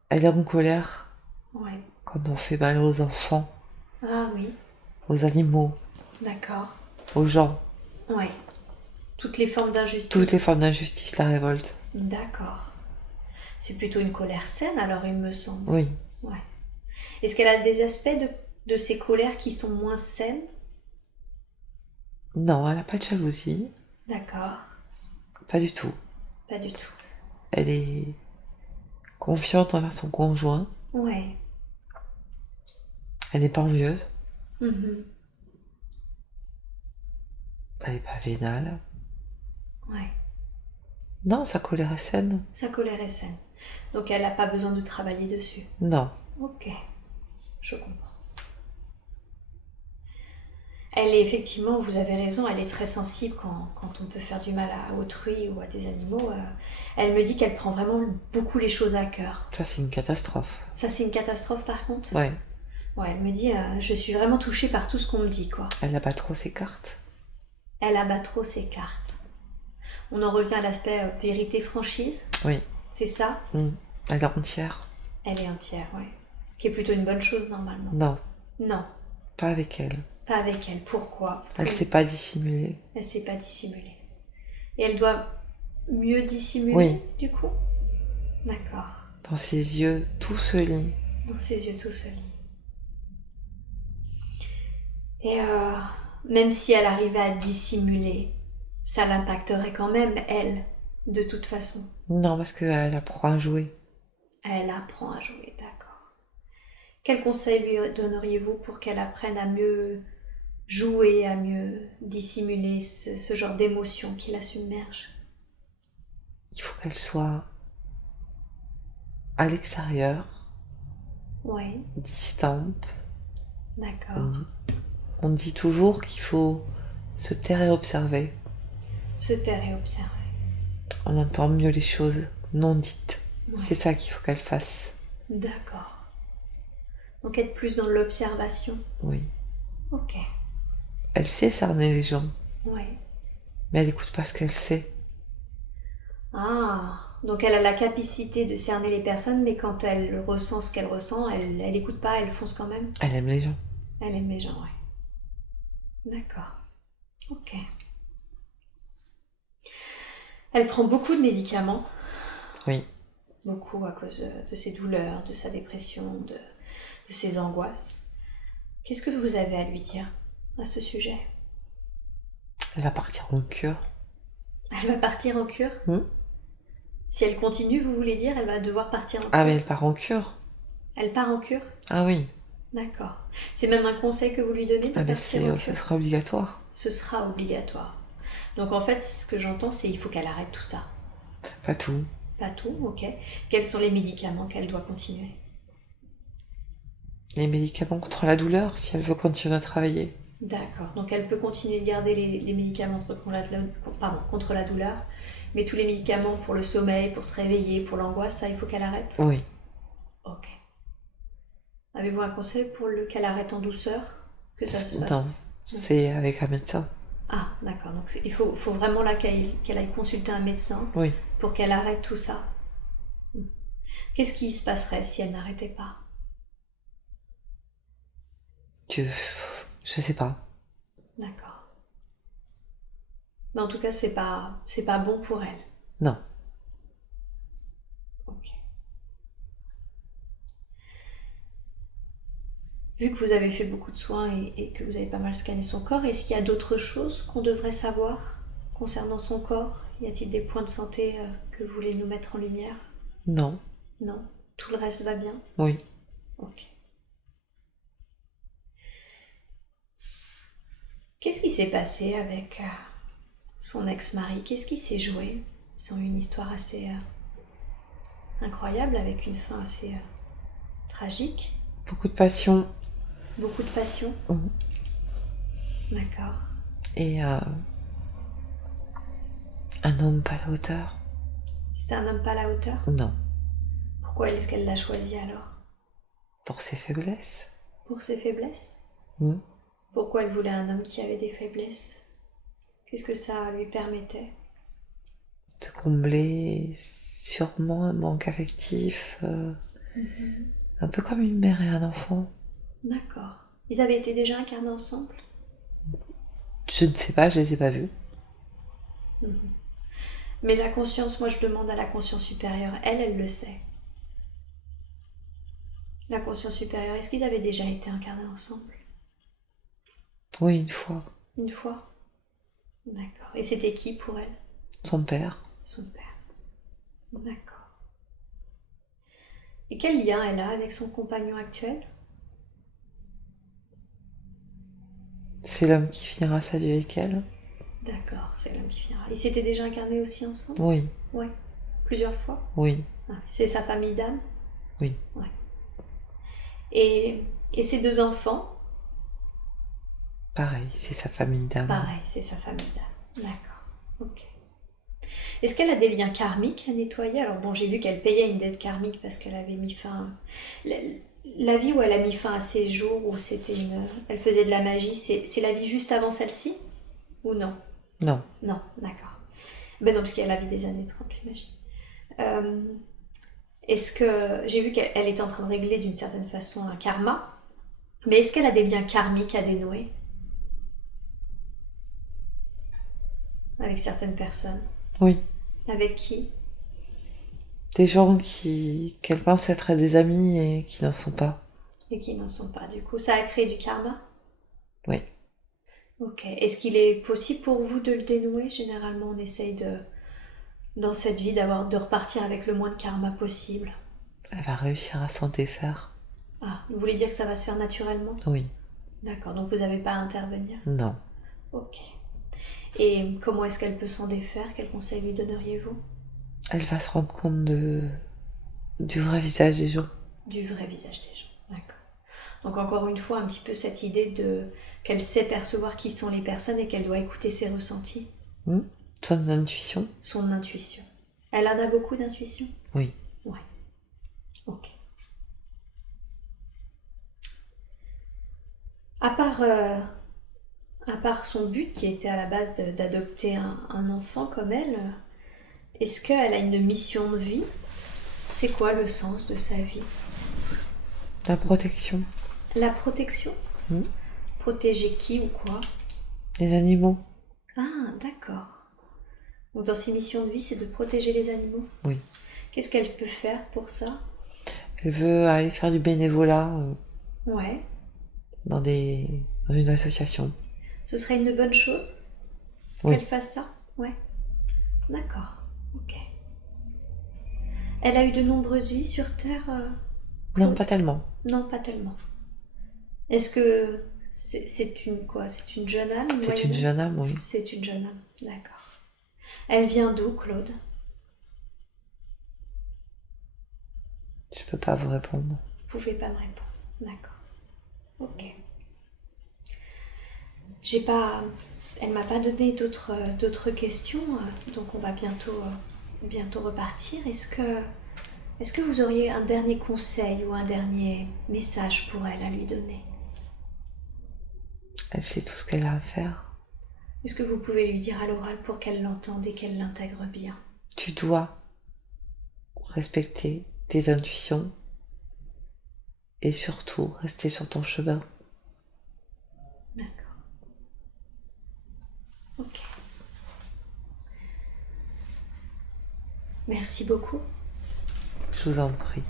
Elle est en colère. Ouais. Quand on fait mal aux enfants. Ah oui. Aux animaux. D'accord. Aux gens. Ouais. Toutes les formes d'injustice. Toutes les formes d'injustice la révoltent. D'accord. C'est plutôt une colère saine alors, il me semble. Oui. Ouais. Est-ce qu'elle a des aspects de ces colères qui sont moins saines? Non, elle n'a pas de jalousie. D'accord. Pas du tout. Pas du tout. Elle est confiante envers son conjoint. Ouais. Elle n'est pas envieuse. Mhm. Elle n'est pas vénale. Ouais. Non, sa colère est saine. Sa colère est saine. Donc elle n'a pas besoin de travailler dessus. Non. Ok. Je comprends. Elle est effectivement, vous avez raison, elle est très sensible quand on peut faire du mal à autrui ou à des animaux. Elle me dit qu'elle prend vraiment beaucoup les choses à cœur. Ça, c'est une catastrophe. Ça, c'est une catastrophe par contre? Ouais. Ouais, elle me dit, je suis vraiment touchée par tout ce qu'on me dit, quoi. Elle n'a pas trop ses cartes. Elle abat trop ses cartes. On en revient à l'aspect vérité-franchise. Oui. C'est ça? Elle est entière. Elle est entière, ouais. Qui est plutôt une bonne chose, normalement. Non. Non. Pas avec elle. Pas avec elle. Pourquoi? Elle sait pas dissimuler. Elle sait pas dissimuler. Et elle doit mieux dissimuler, oui. Du coup? D'accord. Dans ses yeux, tout se lit. Dans ses yeux, tout se lit. Et même si elle arrivait à dissimuler, ça l'impacterait quand même, elle, de toute façon. Non, parce qu'elle apprend à jouer. Elle apprend à jouer, d'accord. Quel conseil lui donneriez-vous pour qu'elle apprenne à mieux jouer, à mieux dissimuler ce genre d'émotions qui la submerge? Il faut qu'elle soit à l'extérieur, Oui, distante. d'accord. On dit toujours qu'il faut se taire et observer. Se taire et observer. On entend mieux les choses non dites. Ouais. C'est ça qu'il faut qu'elle fasse. D'accord. Donc être plus dans l'observation. Oui. Ok. Elle sait cerner les gens, Oui. mais elle écoute pas ce qu'elle sait. Ah, donc elle a la capacité de cerner les personnes, mais quand elle ressent ce qu'elle ressent, elle écoute pas, elle fonce quand même. Elle aime les gens. Elle aime les gens, ouais. D'accord. Ok. Elle prend beaucoup de médicaments. Oui. Beaucoup à cause de ses douleurs, de sa dépression, de ses angoisses. Qu'est-ce que vous avez à lui dire à ce sujet? Elle va partir en cure. Elle va partir en cure? Si elle continue, vous voulez dire, elle va devoir partir en cure? Ah, mais elle part en cure. Elle part en cure? Ah oui. D'accord. C'est même un conseil que vous lui donnez de partir en cure? Ce sera obligatoire. Ce sera obligatoire. Donc en fait, ce que j'entends, c'est qu'il faut qu'elle arrête tout ça. Pas tout. Pas tout, ok. Quels sont les médicaments qu'elle doit continuer? Les médicaments contre la douleur, si elle veut continuer à travailler. D'accord. Donc elle peut continuer de garder les médicaments contre la douleur, mais tous les médicaments pour le sommeil, pour se réveiller, pour l'angoisse, ça, il faut qu'elle arrête? Oui. Ok. Avez-vous un conseil pour qu'elle arrête en douceur? Que ça se fasse? Non, c'est avec un médecin. Ah, d'accord. Donc il faut vraiment là qu'elle aille consulter un médecin, Oui. pour qu'elle arrête tout ça. Qu'est-ce qui se passerait si elle n'arrêtait pas? Je sais pas. D'accord. Mais en tout cas, c'est pas bon pour elle. Non. Ok. Vu que vous avez fait beaucoup de soins et que vous avez pas mal scanné son corps, est-ce qu'il y a d'autres choses qu'on devrait savoir concernant son corps? Y a-t-il des points de santé que vous voulez nous mettre en lumière? Non. Non? Tout le reste va bien? Oui. Ok. Qu'est-ce qui s'est passé avec son ex-mari? Qu'est-ce qui s'est joué? Ils ont eu une histoire assez incroyable, avec une fin assez tragique. Beaucoup de passion. Beaucoup de passion. D'accord. Et un homme pas à la hauteur. C'était un homme pas à la hauteur? Non. Pourquoi est-ce qu'elle l'a choisi alors? Pour ses faiblesses. Pour ses faiblesses? Pourquoi elle voulait un homme qui avait des faiblesses? Qu'est-ce que ça lui permettait? De combler sûrement un manque affectif. Un peu comme une mère et un enfant. D'accord. Ils avaient été déjà incarnés ensemble? Je ne sais pas, je les ai pas vus. Mais la conscience, moi je demande à la conscience supérieure, elle le sait. La conscience supérieure, est-ce qu'ils avaient déjà été incarnés ensemble? Oui, une fois. Une fois? D'accord. Et c'était qui pour elle? Son père. Son père. D'accord. Et quel lien elle a avec son compagnon actuel? C'est l'homme qui finira sa vie avec elle. D'accord, c'est l'homme qui finira. Ils s'étaient déjà incarnés aussi ensemble? Oui. Ouais. Plusieurs fois? Oui. Ah, c'est sa famille d'âme? Oui. Ouais. Et ses deux enfants? Pareil, c'est sa famille d'âme. Pareil, c'est sa famille d'âme. D'accord. Ok. Est-ce qu'elle a des liens karmiques à nettoyer? Alors bon, j'ai vu qu'elle payait une dette karmique parce qu'elle avait mis fin... La vie où elle a mis fin à ses jours, où elle faisait de la magie, c'est la vie juste avant celle-ci? Ou non? Non. Non, d'accord. Ben non, parce qu'il y a la vie des années 30, j'imagine. Est-ce que... J'ai vu qu'elle était en train de régler d'une certaine façon un karma, mais est-ce qu'elle a des liens karmiques à dénouer avec certaines personnes? Oui. Avec qui? Des gens qu'elle pense être des amis et qui n'en sont pas. Et qui n'en sont pas. Du coup, ça a créé du karma? Oui. Ok. Est-ce qu'il est possible pour vous de le dénouer? Généralement, on essaye dans cette vie, de repartir avec le moins de karma possible. Elle va réussir à s'en défaire. Ah, vous voulez dire que ça va se faire naturellement? Oui. D'accord, donc vous n'avez pas à intervenir. Non. Ok. Et comment est-ce qu'elle peut s'en défaire? Quel conseil lui donneriez-vous? Elle va se rendre compte du vrai visage des gens. Du vrai visage des gens. D'accord. Donc encore une fois, un petit peu cette idée qu'elle sait percevoir qui sont les personnes et qu'elle doit écouter ses ressentis. Son intuition. Son intuition. Elle en a beaucoup d'intuition? Oui. Ouais. Ok. À part son but qui était à la base d'adopter un enfant comme elle, est-ce qu'elle a une mission de vie? C'est quoi le sens de sa vie? La protection. La protection? Protéger qui ou quoi? Les animaux. Ah, d'accord. Donc dans ses missions de vie, c'est de protéger les animaux? Oui. Qu'est-ce qu'elle peut faire pour ça? Elle veut aller faire du bénévolat Ouais. dans une association. Ce serait une bonne chose Oui. qu'elle fasse ça? Ouais. D'accord. Ok. Elle a eu de nombreuses vies sur Terre? Non, pas tellement. Non, pas tellement. Est-ce que c'est une quoi? C'est une jeune âme? C'est une jeune âme, oui. C'est une jeune âme, d'accord. Elle vient d'où, Claude? Je peux pas vous répondre. Vous pouvez pas me répondre. D'accord. Ok. Elle m'a pas donné d'autres questions, donc on va bientôt repartir. Est-ce que vous auriez un dernier conseil ou un dernier message pour elle à lui donner? Elle sait tout ce qu'elle a à faire. Est-ce que vous pouvez lui dire à l'oral pour qu'elle l'entende et qu'elle l'intègre bien? Tu dois respecter tes intuitions et surtout rester sur ton chemin. D'accord. Ok. Merci beaucoup. Je vous en prie.